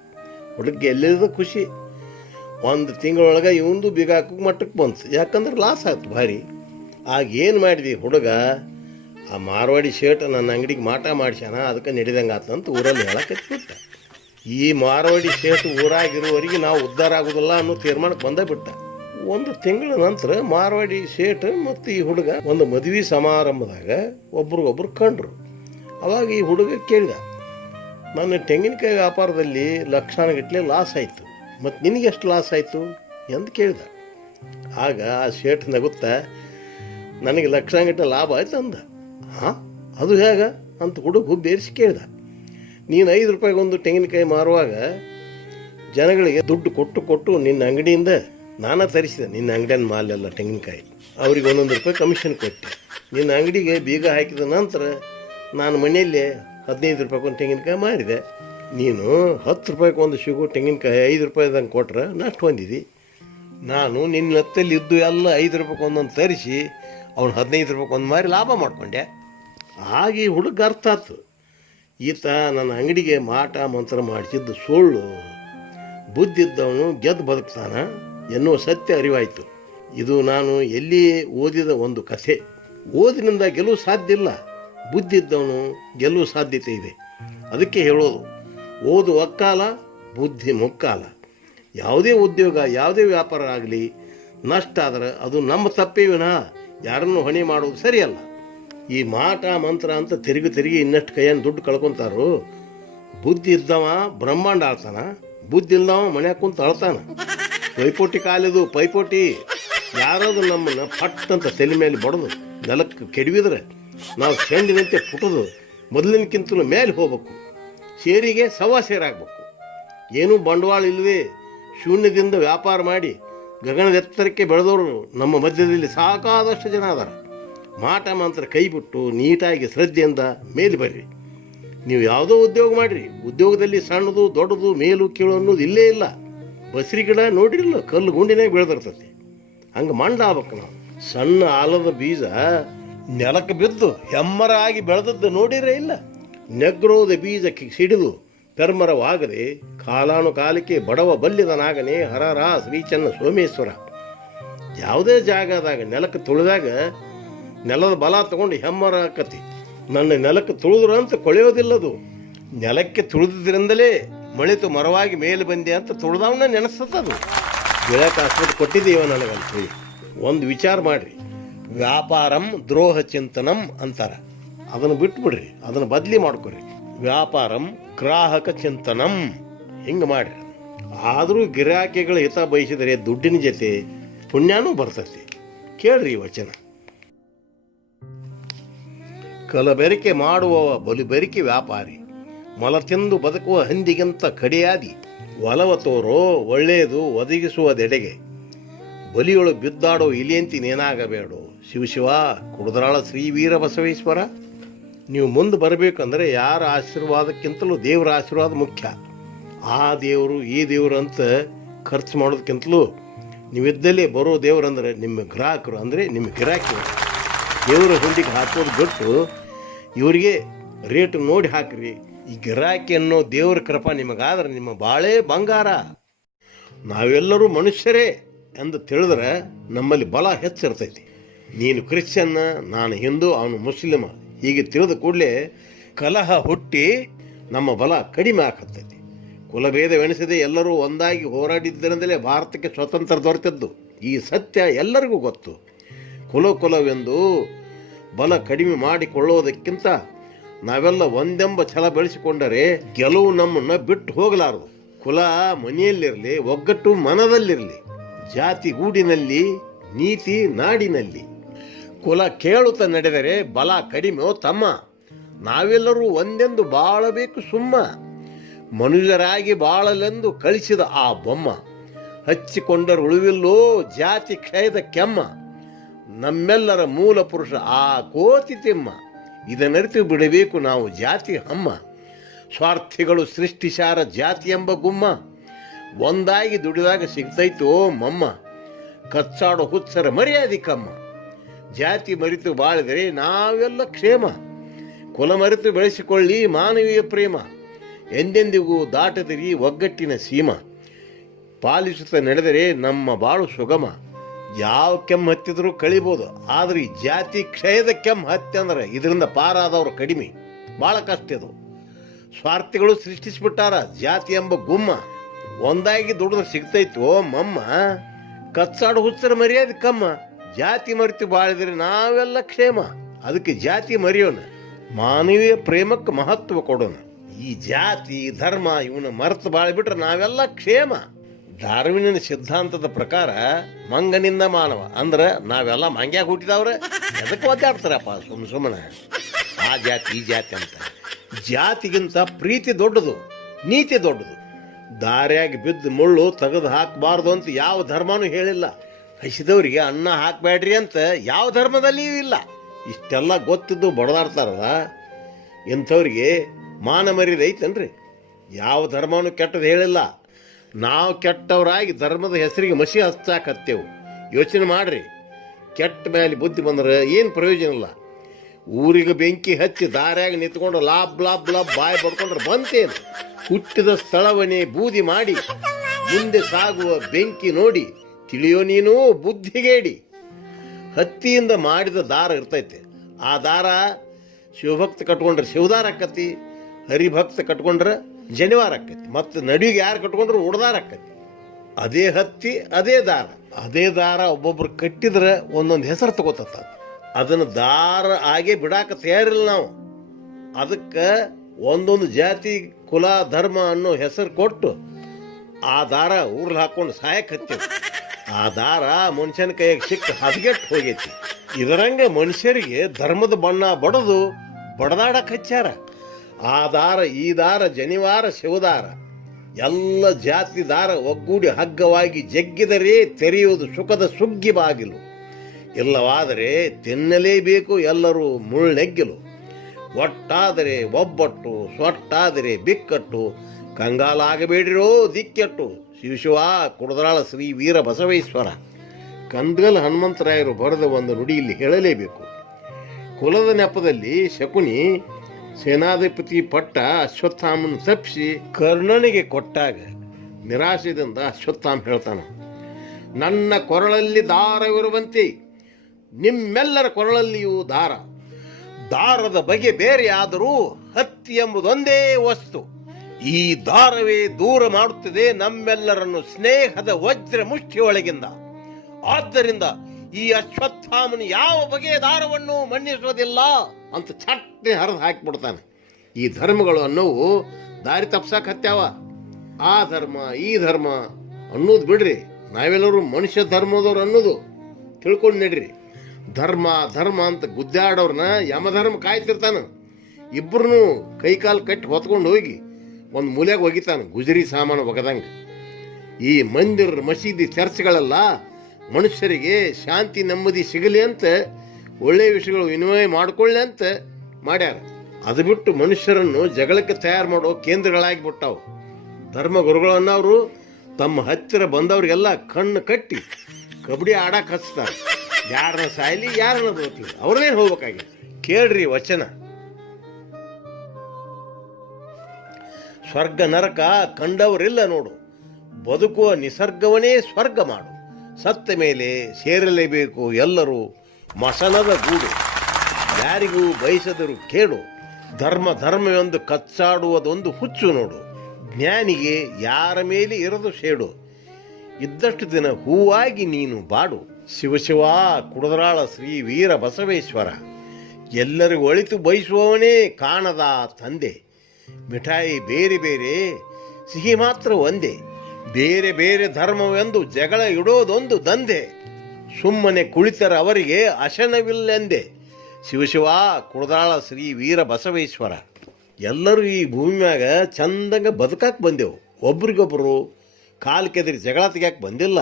ಹುಡುಗ ಎಲ್ಲದ ಖುಷಿ. 1 ತಿಂಗಳೊಳಗೆ ಇವಂದು ಬೀಗ ಹಾಕೋಕೆ ಮಟ್ಟಕ್ಕೆ ಬಂತು. ಯಾಕಂದ್ರೆ ಲಾಸ್ ಆಯ್ತು ಭಾರಿ. ಆಗ ಏನು ಮಾಡಿದ್ವಿ, ಹುಡುಗ ಆ ಮಾರವಾಡಿ ಶೇಟ್ ನನ್ನ ಅಂಗಡಿಗೆ ಮಾಟ ಮಾಡಿಸ್ಯಾನ, ಅದಕ್ಕೆ ನಡೆದಂಗೆ ಆತಂತ ಊರಲ್ಲಿ ಹೇಳಕ್ಕೆ ಬಿಟ್ಟ. ಈ ಮಾರವಾಡಿ ಶೇಟ್ ಊರಾಗಿರುವವರೆಗೆ ನಾವು ಉದ್ಧಾರ ಆಗೋದಿಲ್ಲ ಅನ್ನೋ ತೀರ್ಮಾನಕ್ಕೆ ಬಂದೇ ಬಿಟ್ಟ. 1 ತಿಂಗಳ ನಂತರ ಮಾರವಾಡಿ ಶೇಟ್ ಮತ್ತು ಈ ಹುಡುಗ ಒಂದು ಮದುವೆ ಸಮಾರಂಭದಾಗ ಒಬ್ರಿಗೊಬ್ರು ಕಂಡ್ರು. ಅವಾಗ ಈ ಹುಡುಗ ಕೇಳಿದ, ನನ್ನ ತೆಂಗಿನಕಾಯಿ ವ್ಯಾಪಾರದಲ್ಲಿ ಲಕ್ಷಾನುಗಟ್ಟಲೆ ಲಾಸ್ ಆಯಿತು, ಮತ್ತು ನಿನಗೆ ಎಷ್ಟು ಲಾಸ್ ಆಯಿತು ಎಂದು ಕೇಳಿದ. ಆಗ ಆ ಶೇಟ್ ನಗುತ್ತಾ, ನನಗೆ ಲಕ್ಷಾನುಗಟ್ಟಲೆ ಲಾಭ ಆಯ್ತು ಅಂದ. ಹಾಂ, ಅದು ಹೇಗ ಅಂತ ಹುಡುಗ ಹುಬ್ಬೇರಿಸಿ ಕೇಳಿದ. ನೀನು 5 ರೂಪಾಯಿಗೆ ಒಂದು ತೆಂಗಿನಕಾಯಿ ಮಾರುವಾಗ ಜನಗಳಿಗೆ ದುಡ್ಡು ಕೊಟ್ಟು ನಿನ್ನ ಅಂಗಡಿಯಿಂದ ನಾನೇ ತರಿಸಿದೆ. ನಿನ್ನ ಅಂಗಡಿಯ ಮಾಲೆಲ್ಲ ತೆಂಗಿನಕಾಯಿ ಅವ್ರಿಗೆ 1 ರೂಪಾಯಿ ಕಮಿಷನ್ ಕೊಟ್ಟೆ. ನಿನ್ನ ಅಂಗಡಿಗೆ ಬೀಗ ಹಾಕಿದ ನಂತರ ನಾನು ಮನೆಯಲ್ಲೇ 15 ರೂಪಾಯಿಗೆ ಒಂದು ತೆಂಗಿನಕಾಯಿ ಮಾರಿದೆ. ನೀನು 10 ರೂಪಾಯಿಗೆ ಒಂದು ಸಿಗೋ ತೆಂಗಿನಕಾಯಿ 5 ರೂಪಾಯಿದಂಗೆ ಕೊಟ್ರೆ ನಷ್ಟು ಹೊಂದಿದಿ. ನಾನು ನಿನ್ನ ಹತ್ತಲ್ಲಿ ಇದ್ದು ಎಲ್ಲ 5 ರೂಪಾಯಿಗೆ ಒಂದೊಂದು ತರಿಸಿ ಅವ್ನು 15 ರೂಪಾಯಿಗೆ ಒಂದು ಮಾರಿ ಲಾಭ ಮಾಡಿಕೊಂಡೆ. ಹಾಗೆ ಹುಡುಗ ಅರ್ಥ ಆಯ್ತು, ಈತ ನನ್ನ ಅಂಗಡಿಗೆ ಮಾಟ ಮಂತ್ರ ಮಾಡಿಸಿದ್ದು ಸುಳ್ಳು, ಬುದ್ಧಿದ್ದವನು ಗೆದ್ದು ಬದುಕ್ತಾನ ಎನ್ನುವ ಸತ್ಯ ಅರಿವಾಯಿತು. ಇದು ನಾನು ಎಲ್ಲಿ ಓದಿದ ಒಂದು ಕಥೆ. ಓದಿನಿಂದ ಗೆಲುವು ಸಾಧ್ಯ ಇಲ್ಲ, ಬುದ್ಧಿ ಇದ್ದವನು ಗೆಲ್ಲುವ ಸಾಧ್ಯತೆ ಇದೆ. ಅದಕ್ಕೆ ಹೇಳೋದು, ಓದು ಒಕ್ಕಾಲ, ಬುದ್ಧಿ ಮುಕ್ಕಾಲ. ಯಾವುದೇ ಉದ್ಯೋಗ, ಯಾವುದೇ ವ್ಯಾಪಾರ ಆಗಲಿ, ನಷ್ಟ ಆದರೆ ಅದು ನಮ್ಮ ತಪ್ಪೇ ವಿನಃ ಯಾರನ್ನು ಹೊಣೆ ಮಾಡೋದು ಸರಿಯಲ್ಲ. ಈ ಮಾಟ ಮಂತ್ರ ಅಂತ ತಿರುಗಿ ಇನ್ನಷ್ಟು ಕೈಯನ್ನು ದುಡ್ಡು ಕಳ್ಕೊತಾರೋ. ಬುದ್ಧಿ ಇದ್ದವ ಬ್ರಹ್ಮಾಂಡ ಆಳ್ತಾನ, ಬುದ್ಧಿ ಇಲ್ದವ ಮನ್ಯಾಗ ಕುಂತು ಅಳ್ತಾನ. ಪೈಪೋಟಿ ಕಾಲಿದು ಪೈಪೋಟಿ. ಯಾರಾದ್ರೂ ನಮ್ಮನ್ನು ಪಟ್ ಅಂತ ತಲೆ ಮೇಲೆ ಬಡದು ನೆಲಕ್ಕೆ ಕೆಡವಿದ್ರೆ ನಾವು ಚೆಂಡಿನಂತೆ ಪುಟದು ಮೊದಲಿನಕ್ಕಿಂತಲೂ ಮೇಲೆ ಹೋಗ್ಬೇಕು. ಸೇರಿಗೆ ಸವಾ ಸೇರಾಗಬೇಕು. ಏನೂ ಬಂಡವಾಳ ಇಲ್ಲದೆ ಶೂನ್ಯದಿಂದ ವ್ಯಾಪಾರ ಮಾಡಿ ಗಗನದ ಎತ್ತರಕ್ಕೆ ಬೆಳೆದವರು ನಮ್ಮ ಮಧ್ಯದಲ್ಲಿ ಸಾಕಾದಷ್ಟು ಜನ ಅದಾರ. ಮಾಟ ಮಂತ್ರ ಕೈ ಬಿಟ್ಟು ನೀಟಾಗಿ ಶ್ರದ್ಧೆಯಿಂದ ಮೇಲೆ ಬರ್ರಿ. ನೀವು ಯಾವುದೋ ಉದ್ಯೋಗ ಮಾಡಿರಿ, ಉದ್ಯೋಗದಲ್ಲಿ ಸಣ್ಣದು ದೊಡ್ಡದು ಮೇಲು ಕೀಳು ಅನ್ನೋದು ಇಲ್ಲೇ ಇಲ್ಲ. ಬಸ್ರಿ ಗಿಡ ನೋಡಿರಲ್ಲ, ಕಲ್ಲು ಗುಂಡಿನಾಗ ಬೆಳೆದಿರ್ತೈತಿ. ಹಂಗೆ ಮಂಡ ಆಗ್ಬೇಕು ನಾವು. ಸಣ್ಣ ಆಲದ ಬೀಜ ನೆಲಕ್ಕೆ ಬಿದ್ದು ಹೆಮ್ಮರ ಆಗಿ ಬೆಳೆದದ್ದು ನೋಡಿರೇ ಇಲ್ಲ. ನೆಗ್ರೋದ ಬೀಜಕ್ಕೆ ಸಿಡಿದು ಪೆರ್ಮರವಾಗದೆ ಕಾಲಾನುಕಾಲಕ್ಕೆ ಬಡವ ಬಲ್ಲಿದನಾಗನೇ ಹರರ ಶ್ರೀಚನ್ನ ಸೋಮೇಶ್ವರ. ಯಾವುದೇ ಜಾಗದಾಗ ನೆಲಕ್ಕೆ ತುಳಿದಾಗ ನೆಲದ ಬಲ ತಗೊಂಡು ಹೆಮ್ಮರ ಆಕತಿ. ನನ್ನ ನೆಲಕ್ಕೆ ತುಳಿದ್ರು ಅಂತ ಕೊಳೆಯೋದಿಲ್ಲದು. ನೆಲಕ್ಕೆ ತುಳಿದ್ರಿಂದಲೇ ಮಳಿತು ಮರವಾಗಿ ಮೇಲೆ ಬಂದೆ ಅಂತ ತುಳಿದವನ್ನ ನೆನೆಸ್ತದು. ಗೆಳಕ ಆಸ್ಪತ್ರೆ ಕೊಟ್ಟಿದ್ದೀವ ನನಗಂತ ಹೇಳಿ ಒಂದು ವಿಚಾರ ಮಾಡಿರಿ. ವ್ಯಾಪಾರಂ ದ್ರೋಹ ಚಿಂತನಂ ಅಂತಾರ. ಅದನ್ನು ಬಿಟ್ಬಿಡ್ರಿ, ಅದನ್ನು ಬದಲಿ ಮಾಡ್ಕೊರಿ. ವ್ಯಾಪಾರಂ ಗ್ರಾಹಕ ಚಿಂತನಂ ಹಿಂಗೆ ಮಾಡಿರಿ. ಆದರೂ ಗಿರಾಕಿಗಳ ಹಿತ ಬಯಸಿದರೆ ದುಡ್ಡಿನ ಜೊತೆ ಪುಣ್ಯನೂ ಬರ್ತೈತಿ. ಕೇಳ್ರಿ ಈ ವಚನ. ಕಲಬೆರಿಕೆ ಮಾಡುವವ ಬಲುಬೆರಿಕೆ ವ್ಯಾಪಾರಿ, ಮೊಲ ತಿಂದು ಬದುಕುವ ಹಂದಿಗಿಂತ ಕಡೆಯಾದಿ. ಒಲವ ತೋರೋ ಒಳ್ಳೆಯದು ಒದಗಿಸುವುದೆಡೆಗೆ, ಬಲಿಯೊಳು ಬಿದ್ದಾಡೋ ಇಲಿಯಂತಿ ನೇನಾಗಬೇಡೋ. ಶಿವಶಿವ ಕುಡುದರಾಳ ಶ್ರೀ ವೀರ ಬಸವೇಶ್ವರ. ನೀವು ಮುಂದೆ ಬರಬೇಕಂದ್ರೆ ಯಾರ ಆಶೀರ್ವಾದಕ್ಕಿಂತಲೂ ದೇವರ ಆಶೀರ್ವಾದ ಮುಖ್ಯ. ಆ ದೇವರು ಈ ದೇವರು ಅಂತ ಖರ್ಚು ಮಾಡೋದಕ್ಕಿಂತಲೂ ನೀವಿದ್ದಲ್ಲೇ ಬರೋ ದೇವರಂದ್ರೆ ನಿಮ್ಮ ಗ್ರಾಹಕರು, ಅಂದರೆ ನಿಮ್ಮ ಗಿರಾಕಿಗಳು. ದೇವರ ಹುಂಡಿಗೆ ಹಾಕೋದು ಬಿಟ್ಟು ಇವರಿಗೆ ರೇಟ್ ನೋಡಿ ಹಾಕ್ರಿ. ಈ ಗಿರಾಕಿ ಅನ್ನೋ ದೇವರ ಕೃಪಾ ನಿಮಗಾದ್ರೆ ನಿಮ್ಮ ಬಾಳೆ ಬಂಗಾರ. ನಾವೆಲ್ಲರೂ ಮನುಷ್ಯರೇ ಎಂದು ತಿಳಿದ್ರೆ ನಮ್ಮಲ್ಲಿ ಬಲ ಹೆಚ್ಚಿರ್ತೈತಿ. ನೀನು ಕ್ರಿಶ್ಚಿಯನ್ನ, ನಾನು ಹಿಂದೂ, ಅವನು ಮುಸ್ಲಿಮ, ಹೀಗೆ ತಿಳಿದ ಕೂಡಲೇ ಕಲಹ ಹುಟ್ಟಿ ನಮ್ಮ ಬಲ ಕಡಿಮೆ ಆಗತ್ತೈತಿ. ಕುಲಭೇದವೆಣಿಸದೆ ಎಲ್ಲರೂ ಒಂದಾಗಿ ಹೋರಾಡಿದ್ದರಿಂದಲೇ ಭಾರತಕ್ಕೆ ಸ್ವಾತಂತ್ರ್ಯ ದೊರೆತದ್ದು. ಈ ಸತ್ಯ ಎಲ್ಲರಿಗೂ ಗೊತ್ತು. ಕುಲವೆಂದು ಬಲ ಕಡಿಮೆ ಮಾಡಿಕೊಳ್ಳುವುದಕ್ಕಿಂತ ನಾವೆಲ್ಲ ಒಂದೆಂಬ ಛಲ ಬೆಳೆಸಿಕೊಂಡರೆ ಗೆಲುವು ನಮ್ಮನ್ನು ಬಿಟ್ಟು ಹೋಗಲಾರದು. ಕುಲ ಮನೆಯಲ್ಲಿರಲಿ, ಒಗ್ಗಟ್ಟು ಮನದಲ್ಲಿರಲಿ, ಜಾತಿ ಗೂಡಿನಲ್ಲಿ, ನೀತಿ ನಾಡಿನಲ್ಲಿ. ಕುಲ ಕೇಳುತ್ತಾ ನಡೆದರೆ ಬಲ ಕಡಿಮೆ ತಮ್ಮ. ನಾವೆಲ್ಲರೂ ಒಂದೆಂದು ಬಾಳಬೇಕು ಸುಮ್ಮ. ಮನುಜರಾಗಿ ಬಾಳಲೆಂದು ಕಳಿಸಿದ ಆ ಬೊಮ್ಮ, ಹಚ್ಚಿಕೊಂಡರು ಉಳಿವಿಲ್ಲೋ ಜಾತಿ ಕ್ಷಯದ ಕೆಮ್ಮ. ನಮ್ಮೆಲ್ಲರ ಮೂಲ ಪುರುಷ ಆ ಕೋತಿ ತಿಮ್ಮ. ಇದನ್ನರಿತು ಬಿಡಬೇಕು ನಾವು ಜಾತಿ ಹಮ್ಮ. ಸ್ವಾರ್ಥಿಗಳು ಸೃಷ್ಟಿಸಾರ ಜಾತಿ ಎಂಬ ಗುಮ್ಮ. ಒಂದಾಗಿ ದುಡಿದಾಗ ಸಿಗ್ತೈತೋ ಮಮ್ಮ. ಕಚ್ಚಾಡೋ ಹುತ್ಸರ ಮರ್ಯಾದೆ ಕಮ್ಮ. ಜಾತಿ ಮರೆತು ಬಾಳಿದರೆ ನಾವೆಲ್ಲ ಕ್ಷೇಮ. ಕುಲ ಮರೆತು ಬೆಳೆಸಿಕೊಳ್ಳಿ ಮಾನವೀಯ ಪ್ರೇಮ. ಎಂದೆಂದಿಗೂ ದಾಟದಿರಿ ಒಗ್ಗಟ್ಟಿನ ಸೀಮ. ಪಾಲಿಸುತ್ತಾ ನಡೆದರೆ ನಮ್ಮ ಬಾಳು ಸುಗಮ. ಯಾವ ಕೆಮ್ಮು ಹತ್ತಿದ್ರೂ ಕಳಿಬೋದು, ಆದ್ರೆ ಈ ಜಾತಿ ಕ್ಷಯದ ಕೆಮ್ಮು ಹತ್ತಂದ್ರೆ ಇದರಿಂದ ಪಾರಾದವರು ಕಡಿಮೆ. ಭಾಳ ಕಷ್ಟ ಇದು. ಸ್ವಾರ್ಥಿಗಳು ಸೃಷ್ಟಿಸಿಬಿಟ್ಟಾರ ಜಾತಿ ಎಂಬ ಗುಮ್ಮ. ಒಂದಾಗಿ ದುಡಿದ್ರೆ ಸಿಗ್ತೈತೋ ಮಮ್ಮ. ಕಚ್ಚಾಡು ಹುಚ್ಚರ ಮರ್ಯಾದೆ ಕಮ್ಮ. ಜಾತಿ ಮರೆತು ಬಾಳಿದ್ರೆ ನಾವೆಲ್ಲ ಕ್ಷೇಮ. ಅದಕ್ಕೆ ಜಾತಿ ಮರೆಯೋಣ, ಮಾನವೀಯ ಪ್ರೇಮಕ್ಕೆ ಮಹತ್ವ ಕೊಡೋಣ. ಈ ಜಾತಿ ಧರ್ಮ ಇವನ್ನ ಮರೆತು ಬಾಳಿಬಿಟ್ರೆ ನಾವೆಲ್ಲ ಕ್ಷೇಮ. ಡಾರ್ವಿನಿನ ಸಿದ್ಧಾಂತದ ಪ್ರಕಾರ ಮಂಗನಿಂದ ಮಾನವ ಅಂದ್ರೆ ನಾವೆಲ್ಲ ಮಂಗ್ಯಾಗ ಹುಟ್ಟಿದವ್ರೆ. ಎದಕ್ಕೆ ಒದ್ದಾಡ್ತಾರಪ್ಪ ಸುಮ್ಮನೆ ಆ ಜಾತಿ ಈ ಜಾತಿ ಅಂತ. ಜಾತಿಗಿಂತ ಪ್ರೀತಿ ದೊಡ್ಡದು, ನೀತಿ ದೊಡ್ಡದು. ದಾರಿಯಾಗಿ ಬಿದ್ದು ಮುಳ್ಳು ತೆಗೆದು ಹಾಕಬಾರ್ದು ಅಂತ ಯಾವ ಧರ್ಮನೂ ಹೇಳಿಲ್ಲ. ಹಸಿದವರಿಗೆ ಅನ್ನ ಹಾಕಬೇಡ್ರಿ ಅಂತ ಯಾವ ಧರ್ಮದಲ್ಲಿಯೂ ಇಲ್ಲ. ಇಷ್ಟೆಲ್ಲ ಗೊತ್ತಿದ್ದು ಬಡದಾಡ್ತಾರಲ್ಲ ಇಂಥವ್ರಿಗೆ ಮಾನ ಮರ್ಯಾದೆ ಐತನ್ರಿ. ಯಾವ ಧರ್ಮನೂ ಕೆಟ್ಟದ್ದು ಹೇಳಿಲ್ಲ. ನಾವು ಕೆಟ್ಟವರಾಗಿ ಧರ್ಮದ ಹೆಸರಿಗೆ ಮಸಿ ಹಚ್ಚಾಕತ್ತೇವು. ಯೋಚನೆ ಮಾಡ್ರಿ. ಕೆಟ್ಟ ಮೇಲೆ ಬುದ್ಧಿ ಬಂದ್ರೆ ಏನು ಪ್ರಯೋಜನ ಇಲ್ಲ. ಊರಿಗೆ ಬೆಂಕಿ ಹಚ್ಚಿ ದಾರ್ಯಾಗ ನಿಂತ್ಕೊಂಡು ಲಾಬ್ ಲಾಬ್ ಲಾಬ್ ಬಾಯಿ ಬಡ್ಕೊಂಡ್ರೆ ಬಂತೇನು. ಹುಟ್ಟಿದ ಸ್ಥಳವನ್ನೇ ಬೂದಿ ಮಾಡಿ ಮುಂದೆ ಸಾಗುವ ಬೆಂಕಿ ನೋಡಿ ತಿಳಿಯೋ ನೀನು ಬುದ್ಧಿಗೇಡಿ. ಹತ್ತಿಯಿಂದ ಮಾಡಿದ ದಾರ ಇರ್ತೈತೆ. ಆ ದಾರ ಶಿವಭಕ್ತ ಕಟ್ಕೊಂಡ್ರೆ ಶಿವದಾರ ಆಕತಿ, ಹರಿಭಕ್ತ ಕಟ್ಕೊಂಡ್ರೆ ಜನಿವಾರ ಆಕತಿ, ಮತ್ತು ನಡುವಿಗೆ ಯಾರು ಕಟ್ಕೊಂಡ್ರೆ ಉಡ್ದಾರ ಆಕತಿ. ಅದೇ ಹತ್ತಿ ಅದೇ ದಾರ. ಅದೇ ದಾರ ಒಬ್ಬೊಬ್ರು ಕಟ್ಟಿದ್ರೆ ಒಂದೊಂದು ಹೆಸರು ತಗೋತತ್ತ. ಅದನ್ನು ದಾರ ಆಗೇ ಬಿಡಾಕ ತಯಾರಿಲ್ಲ ನಾವು. ಅದಕ್ಕೆ ಒಂದೊಂದು ಜಾತಿ ಕುಲ ಧರ್ಮ ಅನ್ನೋ ಹೆಸರು ಕೊಟ್ಟು ಆ ದಾರ ಊರ್ಲಿ ಹಾಕೊಂಡು ಸಾಯಕ್ಕೆ ಹತ್ತೇವೆ. ಆ ದಾರ ಮನುಷ್ಯನ ಕೈಯಾಗ ಸಿಕ್ಕ ಹದಗೆಟ್ಟು ಹೋಗೈತಿ. ಇದರಂಗೆ ಮನುಷ್ಯರಿಗೆ ಧರ್ಮದ ಬಣ್ಣ ಬಡದು ಬಡದಾಡಕ್ಕೆ ಹಚ್ಚಾರ. ಆ ದಾರ ಈ ದಾರ ಜನಿವಾರ ಶಿವದಾರ ಎಲ್ಲ ಜಾತಿ ದಾರ ಒಗ್ಗೂಡಿ ಹಗ್ಗವಾಗಿ ಜಗ್ಗಿದರೆ ತೆರೆಯುವುದು ಸುಖದ ಸುಗ್ಗಿ ಬಾಗಿಲು. ಇಲ್ಲವಾದರೆ ತಿನ್ನಲೇಬೇಕು ಎಲ್ಲರೂ ಮುಳ್ಳೆಗ್ಗಿಲು. ಒಟ್ಟಾದರೆ ಒಬ್ಬಟ್ಟು, ಸೊಟ್ಟಾದರೆ ಬಿಕ್ಕಟ್ಟು, ಕಂಗಾಲಾಗಬೇಡಿರೋ ದಿಕ್ಕೆಟ್ಟು. ಶಿವಶಿವ ಕುಡದರಾಳ ಶ್ರೀ ವೀರ ಬಸವೇಶ್ವರ. ಕಂದಗಲ್ ಹನುಮಂತರಾಯರು ಬರೆದ ಒಂದು ನುಡಿ ಇಲ್ಲಿ ಹೇಳಲೇಬೇಕು. ಕುಲದ ನೆಪದಲ್ಲಿ ಶಕುನಿ ಸೇನಾಧಿಪತಿ ಪಟ್ಟ ಅಶ್ವತ್ಥಾಮನ ತಪ್ಪಿಸಿ ಕರ್ಣನಿಗೆ ಕೊಟ್ಟಾಗ ನಿರಾಶೆಯಿಂದ ಅಶ್ವತ್ಥಾಮ ಹೇಳ್ತಾನೆ, ನನ್ನ ಕೊರಳಲ್ಲಿ ದಾರವಿರುವಂತೆ ನಿಮ್ಮೆಲ್ಲರ ಕೊರಳಲ್ಲಿಯೂ ದಾರ. ದಾರದ ಬಗೆ ಬೇರೆಯಾದರೂ ಹತ್ತಿ ಎಂಬುದೊಂದೇ ವಸ್ತು. ಈ ದಾರವೇ ದೂರ ಮಾಡುತ್ತದೆ ನಮ್ಮೆಲ್ಲರನ್ನು ಸ್ನೇಹದ ವಜ್ರ ಮುಷ್ಟಿಯೊಳಗಿಂದ. ಆದ್ದರಿಂದ ಈ ಅಶ್ವತ್ಥಾಮನು ಯಾವ ಬಗೆಯ ದಾರವನ್ನು ಮನ್ನಿಸೋದಿಲ್ಲ ಅಂತ ಚಟ್ನೆ ಹರಿದು ಹಾಕಿಬಿಡ್ತಾನೆ. ಈ ಧರ್ಮಗಳು ಅನ್ನೋವು ದಾರಿ ತಪ್ಸಕ್ ಹತ್ಯಾವ. ಆ ಧರ್ಮ ಈ ಧರ್ಮ ಅನ್ನೋದು ಬಿಡ್ರಿ, ನಾವೆಲ್ಲರೂ ಮನುಷ್ಯ ಧರ್ಮದವ್ರು ಅನ್ನೋದು ತಿಳ್ಕೊಂಡು ನಡ್ರಿ. ಧರ್ಮ ಧರ್ಮ ಅಂತ ಗುದ್ದಾಡೋರ್ನ ಯಮಧರ್ಮ ಕಾಯ್ತಿರ್ತಾನ. ಇಬ್ಬರನ್ನು ಕೈಕಾಲು ಕಟ್ಟಿ ಹೊತ್ಕೊಂಡು ಹೋಗಿ ಒಂದು ಮೂಲೆಗೆ ಒಗಿತಾನೆ ಗುಜರಿ ಸಾಮಾನು ಒಗದಂಗೆ. ಈ ಮಂದಿರ ಮಸೀದಿ ಚರ್ಚ್ಗಳೆಲ್ಲ ಮನುಷ್ಯರಿಗೆ ಶಾಂತಿ ನೆಮ್ಮದಿ ಸಿಗಲಿ ಅಂತ ಒಳ್ಳೆಯ ವಿಷಯಗಳು ವಿನಿಮಯ ಮಾಡಿಕೊಳ್ಳಿ ಅಂತ ಮಾಡ್ಯಾರ. ಅದು ಬಿಟ್ಟು ಮನುಷ್ಯರನ್ನು ಜಗಳಕ್ಕೆ ತಯಾರು ಮಾಡೋ ಕೇಂದ್ರಗಳಾಗಿ ಬಿಟ್ಟಾವು. ಧರ್ಮ ಗುರುಗಳನ್ನವರು ತಮ್ಮ ಹತ್ತಿರ ಬಂದವ್ರಿಗೆಲ್ಲ ಕಣ್ಣು ಕಟ್ಟಿ ಕಬಡ್ಡಿ ಆಡಕ್ಕೆ ಹಚ್ತಾರೆ. ಯಾರನ್ನ ಸಾಯ್ಲಿ ಯಾರನ್ನ ಬದುಕಲಿ ಅವ್ರನ್ನೇ ಹೋಗ್ಬೇಕಾಗಿ. ಕೇಳ್ರಿ ವಚನ, ಸ್ವರ್ಗ ನರಕ ಕಂಡವರಿಲ್ಲ ನೋಡು, ಬದುಕುವ ನಿಸರ್ಗವನ್ನೇ ಸ್ವರ್ಗ ಮಾಡು. ಸತ್ತ ಮೇಲೆ ಸೇರಲೇಬೇಕು ಎಲ್ಲರೂ ಮಸನದ ಗೂಡು, ಯಾರಿಗೂ ಬಯಸದರು ಕೇಡು. ಧರ್ಮ ಧರ್ಮವೆಂದು ಕಚ್ಚಾಡುವುದೊಂದು ಹುಚ್ಚು ನೋಡು, ಜ್ಞಾನಿಗೆ ಯಾರ ಮೇಲೆ ಇರದು ಶೇಡು. ಇದ್ದಷ್ಟು ದಿನ ಹೂವಾಗಿ ನೀನು ಬಾಡು. ಶಿವಶಿವ ಕುಡದರಾಳ ಶ್ರೀ ವೀರ ಬಸವೇಶ್ವರ. ಎಲ್ಲರಿಗೂ ಒಳಿತು ಬಯಸುವವನೇ ಕಾಣದ ತಂದೆ. ಮಿಠಾಯಿ ಬೇರೆ ಬೇರೆ, ಸಿಹಿ ಮಾತ್ರ ಒಂದೇ. ಬೇರೆ ಬೇರೆ ಧರ್ಮವೆಂದು ಜಗಳ ಇಡೋದೊಂದು ದಂಧೆ. ಸುಮ್ಮನೆ ಕುಳಿತರ ಅವರಿಗೆ ಅಶನವಿಲ್ಲೆಂದೆ. ಶಿವಶಿವ ಕುಡದಾಳ ಶ್ರೀ ವೀರ ಬಸವೇಶ್ವರ. ಎಲ್ಲರೂ ಈ ಭೂಮಿ ಮ್ಯಾಗ ಚಂದಂಗ ಬದುಕಕ್ಕೆ ಬಂದೆವು. ಒಬ್ರಿಗೊಬ್ಬರು ಕಾಲು ಕೆದರಿ ಜಗಳ ತೆಗ್ಯಾಕೆ ಬಂದಿಲ್ಲ.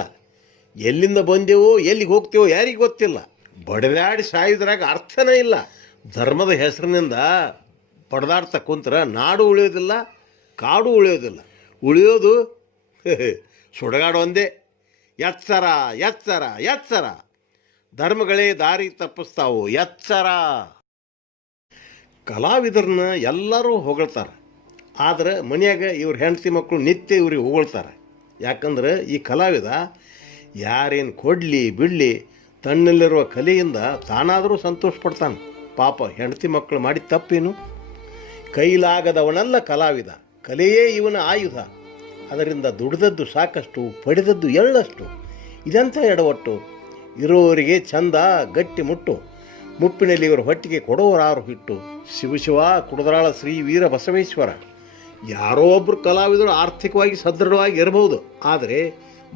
ಎಲ್ಲಿಂದ ಬಂದೆವೋ ಎಲ್ಲಿಗೆ ಹೋಗ್ತೇವೋ ಯಾರಿಗೆ ಗೊತ್ತಿಲ್ಲ. ಬಡದಾಡಿ ಸಾಯುದ್ರಾಗ ಅರ್ಥನೇ ಇಲ್ಲ. ಧರ್ಮದ ಹೆಸರಿನಿಂದ ಬಡದಾಡ್ತಾ ಕುಂತ್ರ ನಾಡು ಉಳಿಯೋದಿಲ್ಲ, ಕಾಡು ಉಳಿಯೋದಿಲ್ಲ. ಉಳಿಯೋದು ಸುಡಗಾಡು ಒಂದೇ. ಎಚ್ಚರ ಎಚ್ಚರ ಎಚ್ಚರ, ಧರ್ಮಗಳೇ ದಾರಿ ತಪ್ಪಿಸ್ತಾವು, ಎಚ್ಚರ. ಕಲಾವಿದರನ್ನ ಎಲ್ಲರೂ ಹೊಗಳ್ತಾರೆ, ಆದ್ರೆ ಮನೆಯಾಗ ಇವ್ರ ಹೆಂಡತಿ ಮಕ್ಕಳು ನಿತ್ಯ ಇವ್ರಿಗೆ ಹೊಗಳ್ತಾರೆ. ಯಾಕಂದ್ರೆ ಈ ಕಲಾವಿದ ಯಾರೇನು ಕೊಡಲಿ ಬಿಡಲಿ ತನ್ನಲ್ಲಿರುವ ಕಲೆಯಿಂದ ತಾನಾದರೂ ಸಂತೋಷ ಪಡ್ತಾನೆ. ಪಾಪ ಹೆಂಡತಿ ಮಕ್ಕಳು ಮಾಡಿ ತಪ್ಪೇನು? ಕೈಲಾಗದವನಲ್ಲ ಕಲಾವಿದ, ಕಲೆಯೇ ಇವನ ಆಯುಧ. ಅದರಿಂದ ದುಡಿದದ್ದು ಸಾಕಷ್ಟು, ಪಡೆದದ್ದು ಎಳ್ಳಷ್ಟು. ಇದೆಂಥ ಎಡವಟ್ಟು? ಇರೋವರಿಗೆ ಚಂದ ಗಟ್ಟಿ ಮುಟ್ಟು, ಮುಪ್ಪಿನಲ್ಲಿ ಇವರ ಹೊಟ್ಟಿಗೆ ಕೊಡೋರಾರು ಹಿಟ್ಟು. ಶಿವಶಿವ ಕುಡದರಾಳ ಶ್ರೀ ವೀರ ಬಸವೇಶ್ವರ. ಯಾರೋ ಒಬ್ಬರು ಕಲಾವಿದರು ಆರ್ಥಿಕವಾಗಿ ಸದೃಢವಾಗಿ ಇರಬಹುದು, ಆದರೆ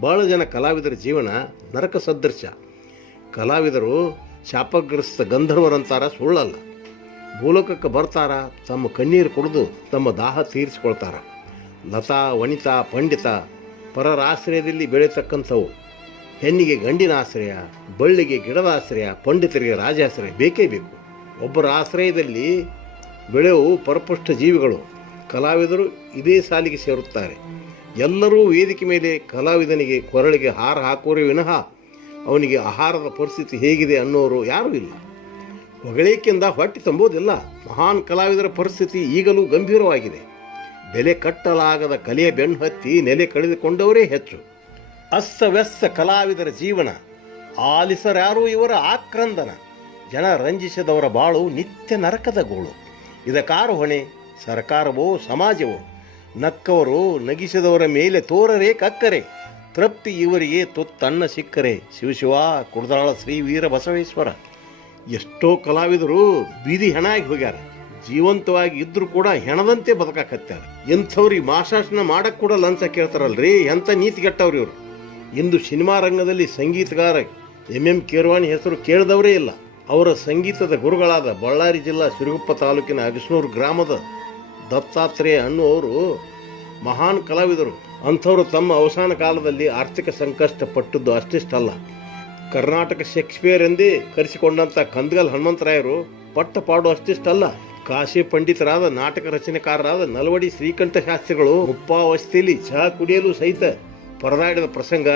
ಭಾಳ ಜನ ಕಲಾವಿದರ ಜೀವನ ನರಕ ಸದೃಶ. ಕಲಾವಿದರು ಶಾಪಗ್ರಸ್ತ ಗಂಧರ್ವರಂತಾರ, ಸುಳ್ಳಲ್ಲ. ಭೂಲೋಕಕ್ಕೆ ಬರ್ತಾರ, ತಮ್ಮ ಕಣ್ಣೀರು ಕುಡಿದು ತಮ್ಮ ದಾಹ ತೀರಿಸ್ಕೊಳ್ತಾರ. ಲತಾ ವನಿತಾ ಪಂಡಿತ ಪರರ ಆಶ್ರಯದಲ್ಲಿ ಬೆಳೀತಕ್ಕಂಥವು. ಹೆಣ್ಣಿಗೆ ಗಂಡಿನ ಆಶ್ರಯ, ಬಳ್ಳಿಗೆ ಗಿಡದ ಆಶ್ರಯ, ಪಂಡಿತರಿಗೆ ರಾಜಾಶ್ರಯ ಬೇಕೇ ಬೇಕು. ಒಬ್ಬರ ಆಶ್ರಯದಲ್ಲಿ ಬೆಳೆಯುವ ಪರಪುಷ್ಟ ಜೀವಿಗಳು. ಕಲಾವಿದರು ಇದೇ ಸಾಲಿಗೆ ಸೇರುತ್ತಾರೆ. ಎಲ್ಲರೂ ವೇದಿಕೆ ಮೇಲೆ ಕಲಾವಿದನಿಗೆ ಕೊರಳಿಗೆ ಹಾರ ಹಾಕೋರೇ ವಿನಃ ಅವನಿಗೆ ಆಹಾರದ ಪರಿಸ್ಥಿತಿ ಹೇಗಿದೆ ಅನ್ನೋರು ಯಾರೂ ಇಲ್ಲ. ಹೊಗಳಿಕೆಯಿಂದ ಹೊಟ್ಟೆ ತುಂಬೋದಿಲ್ಲ. ಮಹಾನ್ ಕಲಾವಿದರ ಪರಿಸ್ಥಿತಿ ಈಗಲೂ ಗಂಭೀರವಾಗಿದೆ. ಬೆಲೆ ಕಟ್ಟಲಾಗದ ಕಲೆಯ ಬೆನ್ನು ಹತ್ತಿ ನೆಲೆ ಕಳೆದುಕೊಂಡವರೇ ಹೆಚ್ಚು. ಅಸ್ತವ್ಯಸ್ತ ಕಲಾವಿದರ ಜೀವನ, ಆಲಿಸರ್ಯಾರೂ ಇವರ ಆಕ್ರಂದನ. ಜನ ರಂಜಿಸದವರ ಬಾಳು ನಿತ್ಯ ನರಕದ ಗೋಳು. ಇದಕ್ಕಾರು ಹೊಣೆ? ಸರ್ಕಾರವೋ ಸಮಾಜವೋ? ನಕ್ಕವರು ನಗಿಸಿದವರ ಮೇಲೆ ತೋರರೆ ಕಕ್ಕರೆ. ತೃಪ್ತಿ ಇವರಿಗೆ ತುತ್ತನ್ನ ಸಿಕ್ಕರೆ. ಶಿವಶಿವ ಕುಡದಾಳ ಶ್ರೀ ವೀರ ಬಸವೇಶ್ವರ. ಎಷ್ಟೋ ಕಲಾವಿದರು ಬೀದಿ ಹೆಣ ಆಗಿ ಹೋಗ್ಯಾರ. ಜೀವಂತವಾಗಿ ಇದ್ರೂ ಕೂಡ ಹೆಣದಂತೆ ಬದುಕಾಕತ್ಯಾರ. ಇಂಥವ್ರಿಗೆ ಮಾಶಾಸನ ಮಾಡಕ್ ಕೂಡ ಲಂಚ ಕೇಳ್ತಾರಲ್ರಿ, ಎಂಥ ನೀತಿಗೆಟ್ಟವ್ರಿ ಇವರು. ಇಂದು ಸಿನಿಮಾ ರಂಗದಲ್ಲಿ ಸಂಗೀತಗಾರ ಎಂ ಕೀರವಾಣಿ ಹೆಸರು ಕೇಳಿದವರೇ ಇಲ್ಲ. ಅವರ ಸಂಗೀತದ ಗುರುಗಳಾದ ಬಳ್ಳಾರಿ ಜಿಲ್ಲಾ ಸಿರುಗುಪ್ಪ ತಾಲೂಕಿನ ಅಗಸನೂರು ಗ್ರಾಮದ ದತ್ತಾತ್ರೇಯ ಅನ್ನುವರು ಮಹಾನ್ ಕಲಾವಿದರು. ಅಂಥವರು ತಮ್ಮ ಅವಸಾನ ಕಾಲದಲ್ಲಿ ಆರ್ಥಿಕ ಸಂಕಷ್ಟ ಪಟ್ಟದ್ದು ಅಷ್ಟಿಷ್ಟಲ್ಲ, ಕರ್ನಾಟಕ ಶೇಕ್ಸ್ಪಿಯರ್ ಎಂದೇ ಕರೆಸಿಕೊಂಡಂಥ ಕಂದಗಲ್ ಹನುಮಂತರಾಯರು ಪಟ್ಟ ಪಾಡು ಅಷ್ಟಿಷ್ಟಲ್ಲ, ಕಾಶಿ ಪಂಡಿತರಾದ ನಾಟಕ ರಚನೆಕಾರರಾದ ನಲ್ವಡಿ ಶ್ರೀಕಂಠ ಶಾಸ್ತ್ರಿಗಳು ಮುಪ್ಪಾವಸ್ಥೆಯಲ್ಲಿ ಚಹಾ ಕುಡಿಯಲು ಸಹಿತ ಪರದಾಡಿದ ಪ್ರಸಂಗ,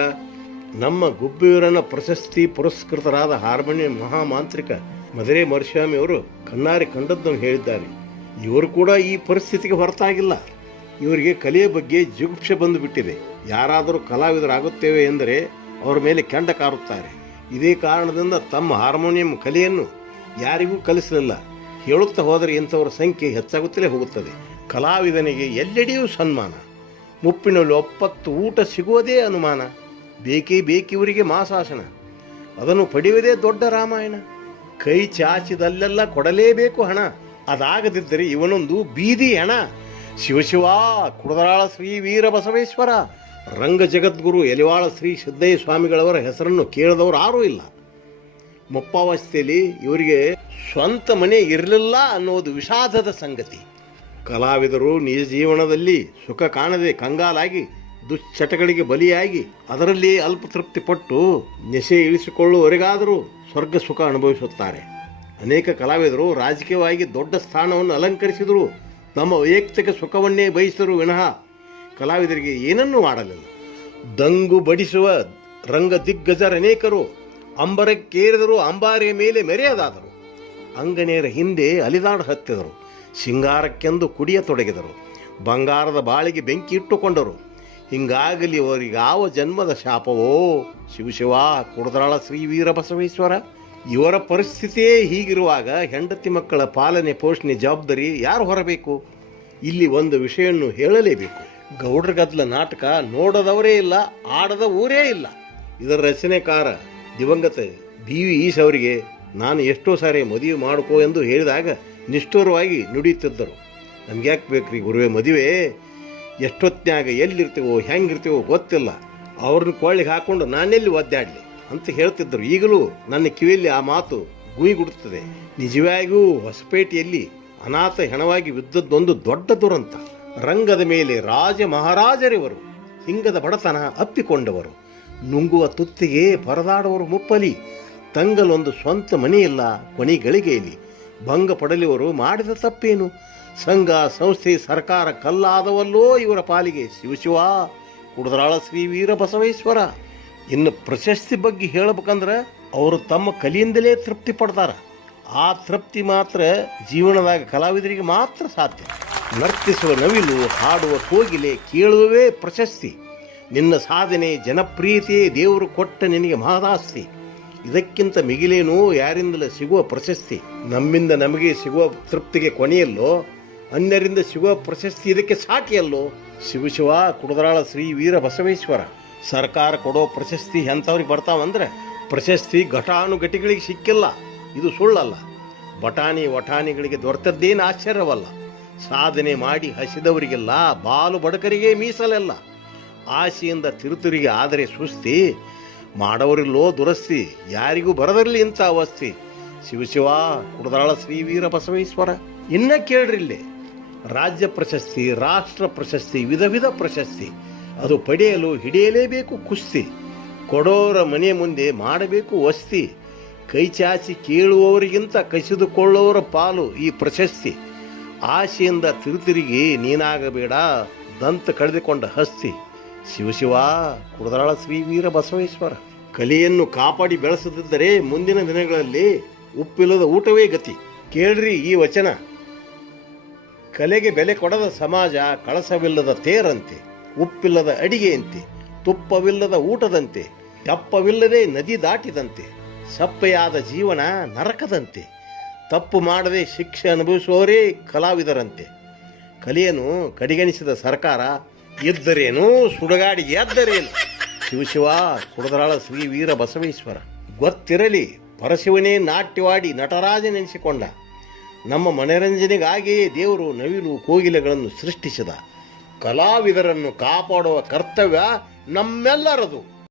ನಮ್ಮ ಗುಬ್ಬಿಯವರನ್ನ ಪ್ರಶಸ್ತಿ ಪುರಸ್ಕೃತರಾದ ಹಾರ್ಮೋನಿಯಂ ಮಹಾಮಾಂತ್ರಿಕ ಮಧುರೆ ಮರುಸ್ವಾಮಿಯವರು ಕಣ್ಣಾರಿ ಕಂಡದ್ದನ್ನು ಹೇಳಿದ್ದಾರೆ. ಇವರು ಕೂಡ ಈ ಪರಿಸ್ಥಿತಿಗೆ ಹೊರತಾಗಿಲ್ಲ. ಇವರಿಗೆ ಕಲೆಯ ಬಗ್ಗೆ ಜಿಗುಪ್ಸೆ ಬಂದು ಬಿಟ್ಟಿದೆ. ಯಾರಾದರೂ ಕಲಾವಿದರಾಗುತ್ತೇವೆ ಎಂದರೆ ಅವರ ಮೇಲೆ ಕೆಂಡ ಕಾರುತ್ತಾರೆ. ಇದೇ ಕಾರಣದಿಂದ ತಮ್ಮ ಹಾರ್ಮೋನಿಯಂ ಕಲೆಯನ್ನು ಯಾರಿಗೂ ಕಲಿಸಲಿಲ್ಲ. ಹೇಳುತ್ತಾ ಹೋದರೆ ಇಂಥವರ ಸಂಖ್ಯೆ ಹೆಚ್ಚಾಗುತ್ತಲೇ ಹೋಗುತ್ತದೆ. ಕಲಾವಿದನಿಗೆ ಎಲ್ಲೆಡೆಯೂ ಸನ್ಮಾನ, ಮುಪ್ಪಿನಲ್ಲಿ ಒಪ್ಪತ್ತು ಊಟ ಸಿಗುವುದೇ ಅನುಮಾನ, ಬೇಕೇ ಬೇಕಿವರಿಗೆ ಮಾಸಾಸನ, ಅದನ್ನು ಪಡೆಯುವುದೇ ದೊಡ್ಡ ರಾಮಾಯಣ. ಕೈ ಚಾಚಿದಲ್ಲೆಲ್ಲ ಕೊಡಲೇಬೇಕು ಹಣ, ಅದಾಗದಿದ್ದರೆ ಇವನೊಂದು ಬೀದಿ ಹಣ. ಶಿವಶಿವ ಕುಡದರಾಳ ಶ್ರೀ ವೀರ ಬಸವೇಶ್ವರ, ರಂಗ ಜಗದ್ಗುರು ಎಲಿವಾಳ ಶ್ರೀ ಸಿದ್ದಯ್ಯ ಸ್ವಾಮಿಗಳವರ ಹೆಸರನ್ನು ಕೇಳಿದವರು ಯಾರೂ ಇಲ್ಲ. ಮುಪ್ಪಾವಸ್ಥೆಯಲ್ಲಿ ಇವರಿಗೆ ಸ್ವಂತ ಮನೆ ಇರಲಿಲ್ಲ ಅನ್ನೋದು ವಿಷಾದದ ಸಂಗತಿ. ಕಲಾವಿದರು ನಿಜ ಜೀವನದಲ್ಲಿ ಸುಖ ಕಾಣದೆ ಕಂಗಾಲಾಗಿ ದುಶ್ಚಟಗಳಿಗೆ ಬಲಿಯಾಗಿ ಅದರಲ್ಲಿ ಅಲ್ಪ ತೃಪ್ತಿ ಪಟ್ಟು ನೆಸೆ ಇಳಿಸಿಕೊಳ್ಳುವವರೆಗಾದರೂ ಸ್ವರ್ಗ ಸುಖ ಅನುಭವಿಸುತ್ತಾರೆ. ಅನೇಕ ಕಲಾವಿದರು ರಾಜಕೀಯವಾಗಿ ದೊಡ್ಡ ಸ್ಥಾನವನ್ನು ಅಲಂಕರಿಸಿದರು, ನಮ್ಮ ವೈಯಕ್ತಿಕ ಸುಖವನ್ನೇ ಬಯಸಿದರು ವಿನಃ ಕಲಾವಿದರಿಗೆ ಏನನ್ನೂ ಮಾಡಲಿಲ್ಲ. ದಂಗು ಬಡಿಸುವ ರಂಗ ದಿಗ್ಗಜರನೇಕರು ಅಂಬರಕ್ಕೇರಿದರು, ಅಂಬಾರಿಯ ಮೇಲೆ ಮೆರೆಯದಾದರು, ಅಂಗನೇರ ಹಿಂದೆ ಅಲಿದಾಡ ಹತ್ತಿದರು, ಸಿಂಗಾರಕ್ಕೆಂದು ಕುಡಿಯತೊಡಗಿದರು, ಬಂಗಾರದ ಬಾಳಿಗೆ ಬೆಂಕಿ ಇಟ್ಟುಕೊಂಡರು. ಹಿಂಗಾಗಲಿ ಅವರಿಗಾವ ಜನ್ಮದ ಶಾಪವೋ. ಶಿವಶಿವ ಕುಡದರಾಳ ಶ್ರೀ ವೀರ ಬಸವೇಶ್ವರ. ಇವರ ಪರಿಸ್ಥಿತಿಯೇ ಹೀಗಿರುವಾಗ ಹೆಂಡತಿ ಮಕ್ಕಳ ಪಾಲನೆ ಪೋಷಣೆ ಜವಾಬ್ದಾರಿ ಯಾರು ಹೊರಬೇಕು? ಇಲ್ಲಿ ಒಂದು ವಿಷಯನ್ನು ಹೇಳಲೇಬೇಕು. ಗೌಡ್ರ ಗದ್ದಲ ನಾಟಕ ನೋಡದವರೇ ಇಲ್ಲ, ಆಡದ ಊರೇ ಇಲ್ಲ. ಇದರ ರಚನೆಕಾರ ದಿವಂಗತ BV ಈಶ್ ಅವರಿಗೆ ನಾನು ಎಷ್ಟೋ ಸಾರಿ ಮದುವೆ ಮಾಡಿಕೋ ಎಂದು ಹೇಳಿದಾಗ ನಿಷ್ಠುರವಾಗಿ ನುಡಿಯುತ್ತಿದ್ದರು. ನಮ್ಗ್ಯಾಕೆ ಬೇಕ್ರಿ ಗುರುವೆ ಮದುವೆ, ಎಷ್ಟೊತ್ತಿನಾಗ ಎಲ್ಲಿರ್ತೀವೋ ಹೆಂಗಿರ್ತೀವೋ ಗೊತ್ತಿಲ್ಲ, ಅವ್ರನ್ನ ಕೊಳ್ಳಿಗೆ ಹಾಕ್ಕೊಂಡು ನಾನೆಲ್ಲಿ ಒದ್ದಾಡಲಿ ಅಂತ ಹೇಳ್ತಿದ್ದರು. ಈಗಲೂ ನನ್ನ ಕಿವಿಯಲ್ಲಿ ಆ ಮಾತು ಗುಯಿಗುಡುತ್ತದೆ. ನಿಜವಾಗಿಯೂ ಹೊಸಪೇಟೆಯಲ್ಲಿ ಅನಾಥ ಹೆಣವಾಗಿ ಬಿದ್ದದ್ದೊಂದು ದೊಡ್ಡ ದುರಂತ. ರಂಗದ ಮೇಲೆ ರಾಜ ಮಹಾರಾಜರಿವರು, ಹಿಂಗದ ಬಡತನ ಅಪ್ಪಿಕೊಂಡವರು, ನುಂಗುವ ತುತ್ತಿಗೆ ಪರದಾಡುವರು ಮುಪ್ಪಲಿ, ತಂಗಲೊಂದು ಸ್ವಂತ ಮನೆಯಿಲ್ಲ ಕೊನೆಗಳಿಗೆಯಲ್ಲಿ, ಭಂಗ ಪಡಲಿವರು ಮಾಡಿದ ತಪ್ಪೇನು? ಸಂಘ ಸಂಸ್ಥೆ ಸರ್ಕಾರ ಕಲ್ಲಾದವಲ್ಲೋ ಇವರ ಪಾಲಿಗೆ. ಶಿವಶಿವ ಕುಡದರಾಳ ಶ್ರೀ ವೀರ ಬಸವೇಶ್ವರ. ಇನ್ನು ಪ್ರಶಸ್ತಿ ಬಗ್ಗೆ ಹೇಳಬೇಕಂದ್ರೆ ಅವರು ತಮ್ಮ ಕಲಿಯಿಂದಲೇ ತೃಪ್ತಿ ಪಡ್ತಾರ. ಆ ತೃಪ್ತಿ ಮಾತ್ರ ಜೀವನದಾಗ ಕಲಾವಿದರಿಗೆ ಮಾತ್ರ ಸಾಧ್ಯ. ನರ್ತಿಸುವ ನವಿಲು, ಹಾಡುವ ಕೋಗಿಲೆ, ಕೇಳುವವೇ ಪ್ರಶಸ್ತಿ. ನಿನ್ನ ಸಾಧನೆ ಜನಪ್ರಿಯತೆಯೇ ದೇವರು ಕೊಟ್ಟ ನಿನಗೆ ಮಹದಾಸ್ತಿ. ಇದಕ್ಕಿಂತ ಮಿಗಿಲೇನೋ ಯಾರಿಂದಲೇ ಸಿಗುವ ಪ್ರಶಸ್ತಿ. ನಮ್ಮಿಂದ ನಮಗೆ ಸಿಗುವ ತೃಪ್ತಿಗೆ ಕೊನೆಯಲ್ಲೋ, ಅನ್ಯರಿಂದ ಸಿಗುವ ಪ್ರಶಸ್ತಿ ಇದಕ್ಕೆ ಸಾಟಿಯಲ್ಲೋ. ಶಿವಶಿವ ಕುಡದರಾಳ ಶ್ರೀ ವೀರ ಬಸವೇಶ್ವರ. ಸರ್ಕಾರ ಕೊಡೋ ಪ್ರಶಸ್ತಿ ಎಂಥವ್ರಿಗೆ ಬರ್ತಾವಂದ್ರೆ ಪ್ರಶಸ್ತಿ ಘಟಾನುಘಟಿಗಳಿಗೆ ಸಿಕ್ಕಿಲ್ಲ, ಇದು ಸುಳ್ಳಲ್ಲ. ಬಟಾಣಿ ವಟಾಣಿಗಳಿಗೆ ದೊರೆತದ್ದೇನು ಆಶ್ಚರ್ಯವಲ್ಲ. ಸಾಧನೆ ಮಾಡಿ ಹಸಿದವರಿಗೆಲ್ಲ, ಬಾಲು ಬಡಕರಿಗೆ ಮೀಸಲೆಲ್ಲ. ಆಸೆಯಿಂದ ತಿರುತಿರಿಗೆ ಆದರೆ ಸುಸ್ತಿ, ಮಾಡೋರಿಲ್ಲೋ ದುರಸ್ತಿ, ಯಾರಿಗೂ ಬರದಿರಲಿ ಇಂಥ ಅವಸ್ಥೆ. ಶಿವಶಿವ ಕುಡದರಾಳ ಶ್ರೀ ವೀರ ಬಸವೇಶ್ವರ. ಇನ್ನ ಕೇಳ್ರಿಲ್ಲೇ, ರಾಜ್ಯ ಪ್ರಶಸ್ತಿ, ರಾಷ್ಟ್ರ ಪ್ರಶಸ್ತಿ, ವಿಧ ವಿಧ ಪ್ರಶಸ್ತಿ. ಅದು ಪಡೆಯಲು ಹಿಡಿಯಲೇಬೇಕು ಕುಸ್ತಿ. ಕೊಡೋರ ಮನೆ ಮುಂದೆ ಮಾಡಬೇಕು ವಸ್ತಿ. ಕೈ ಚಾಚಿ ಕೇಳುವವರಿಗಿಂತ ಕಸಿದುಕೊಳ್ಳೋರ ಪಾಲು ಈ ಪ್ರಶಸ್ತಿ. ಆಸೆಯಿಂದ ತಿರುತಿರಿಗೆ ನೀನಾಗಬೇಡ, ದಂತ ಕಳೆದುಕೊಂಡ ಹಸ್ತಿ. ಶಿವಶಿವ ಕುಡದರಾಳ ಶ್ರೀ ವೀರ ಬಸವೇಶ್ವರ. ಕಲೆಯನ್ನು ಕಾಪಾಡಿ ಬೆಳೆಸದಿದ್ದರೆ ಮುಂದಿನ ದಿನಗಳಲ್ಲಿ ಉಪ್ಪಿಲ್ಲದ ಊಟವೇ ಗತಿ. ಕೇಳ್ರಿ ಈ ವಚನ. ಕಲೆಗೆ ಬೆಲೆ ಕೊಡದ ಸಮಾಜ ಕಳಸವಿಲ್ಲದ ತೇರಂತೆ, ಉಪ್ಪಿಲ್ಲದ ಅಡಿಗೆಯಂತೆ, ತುಪ್ಪವಿಲ್ಲದ ಊಟದಂತೆ, ತೆಪ್ಪವಿಲ್ಲದೆ ನದಿ ದಾಟಿದಂತೆ, ಸಪ್ಪೆಯಾದ ಜೀವನ ನರಕದಂತೆ, ತಪ್ಪು ಮಾಡದೆ ಶಿಕ್ಷೆ ಅನುಭವಿಸುವವರೇ ಕಲಾವಿದರಂತೆ. ಕಲೆಯನ್ನು ಕಡೆಗಣಿಸಿದ ಸರ್ಕಾರ ಇದ್ದರೇನು, ಸುಡಗಾಡಿ ಎದ್ದರೇನು. ಶಿವಶಿವ ಕುಡದರಾಳ ಶ್ರೀ ವೀರ ಬಸವೇಶ್ವರ. ಗೊತ್ತಿರಲಿ, ಪರಶಿವನೇ ನಾಟ್ಯವಾಡಿ ನಟರಾಜನೆನಿಸಿಕೊಂಡ. ನಮ್ಮ ಮನರಂಜನೆಗಾಗಿಯೇ ದೇವರು ನವಿಲು ಕೋಗಿಲೆಗಳನ್ನು ಸೃಷ್ಟಿಸಿದ. ಕಲಾವಿದರನ್ನು ಕಾಪಾಡುವ ಕರ್ತವ್ಯ ನಮ್ಮೆಲ್ಲರದು.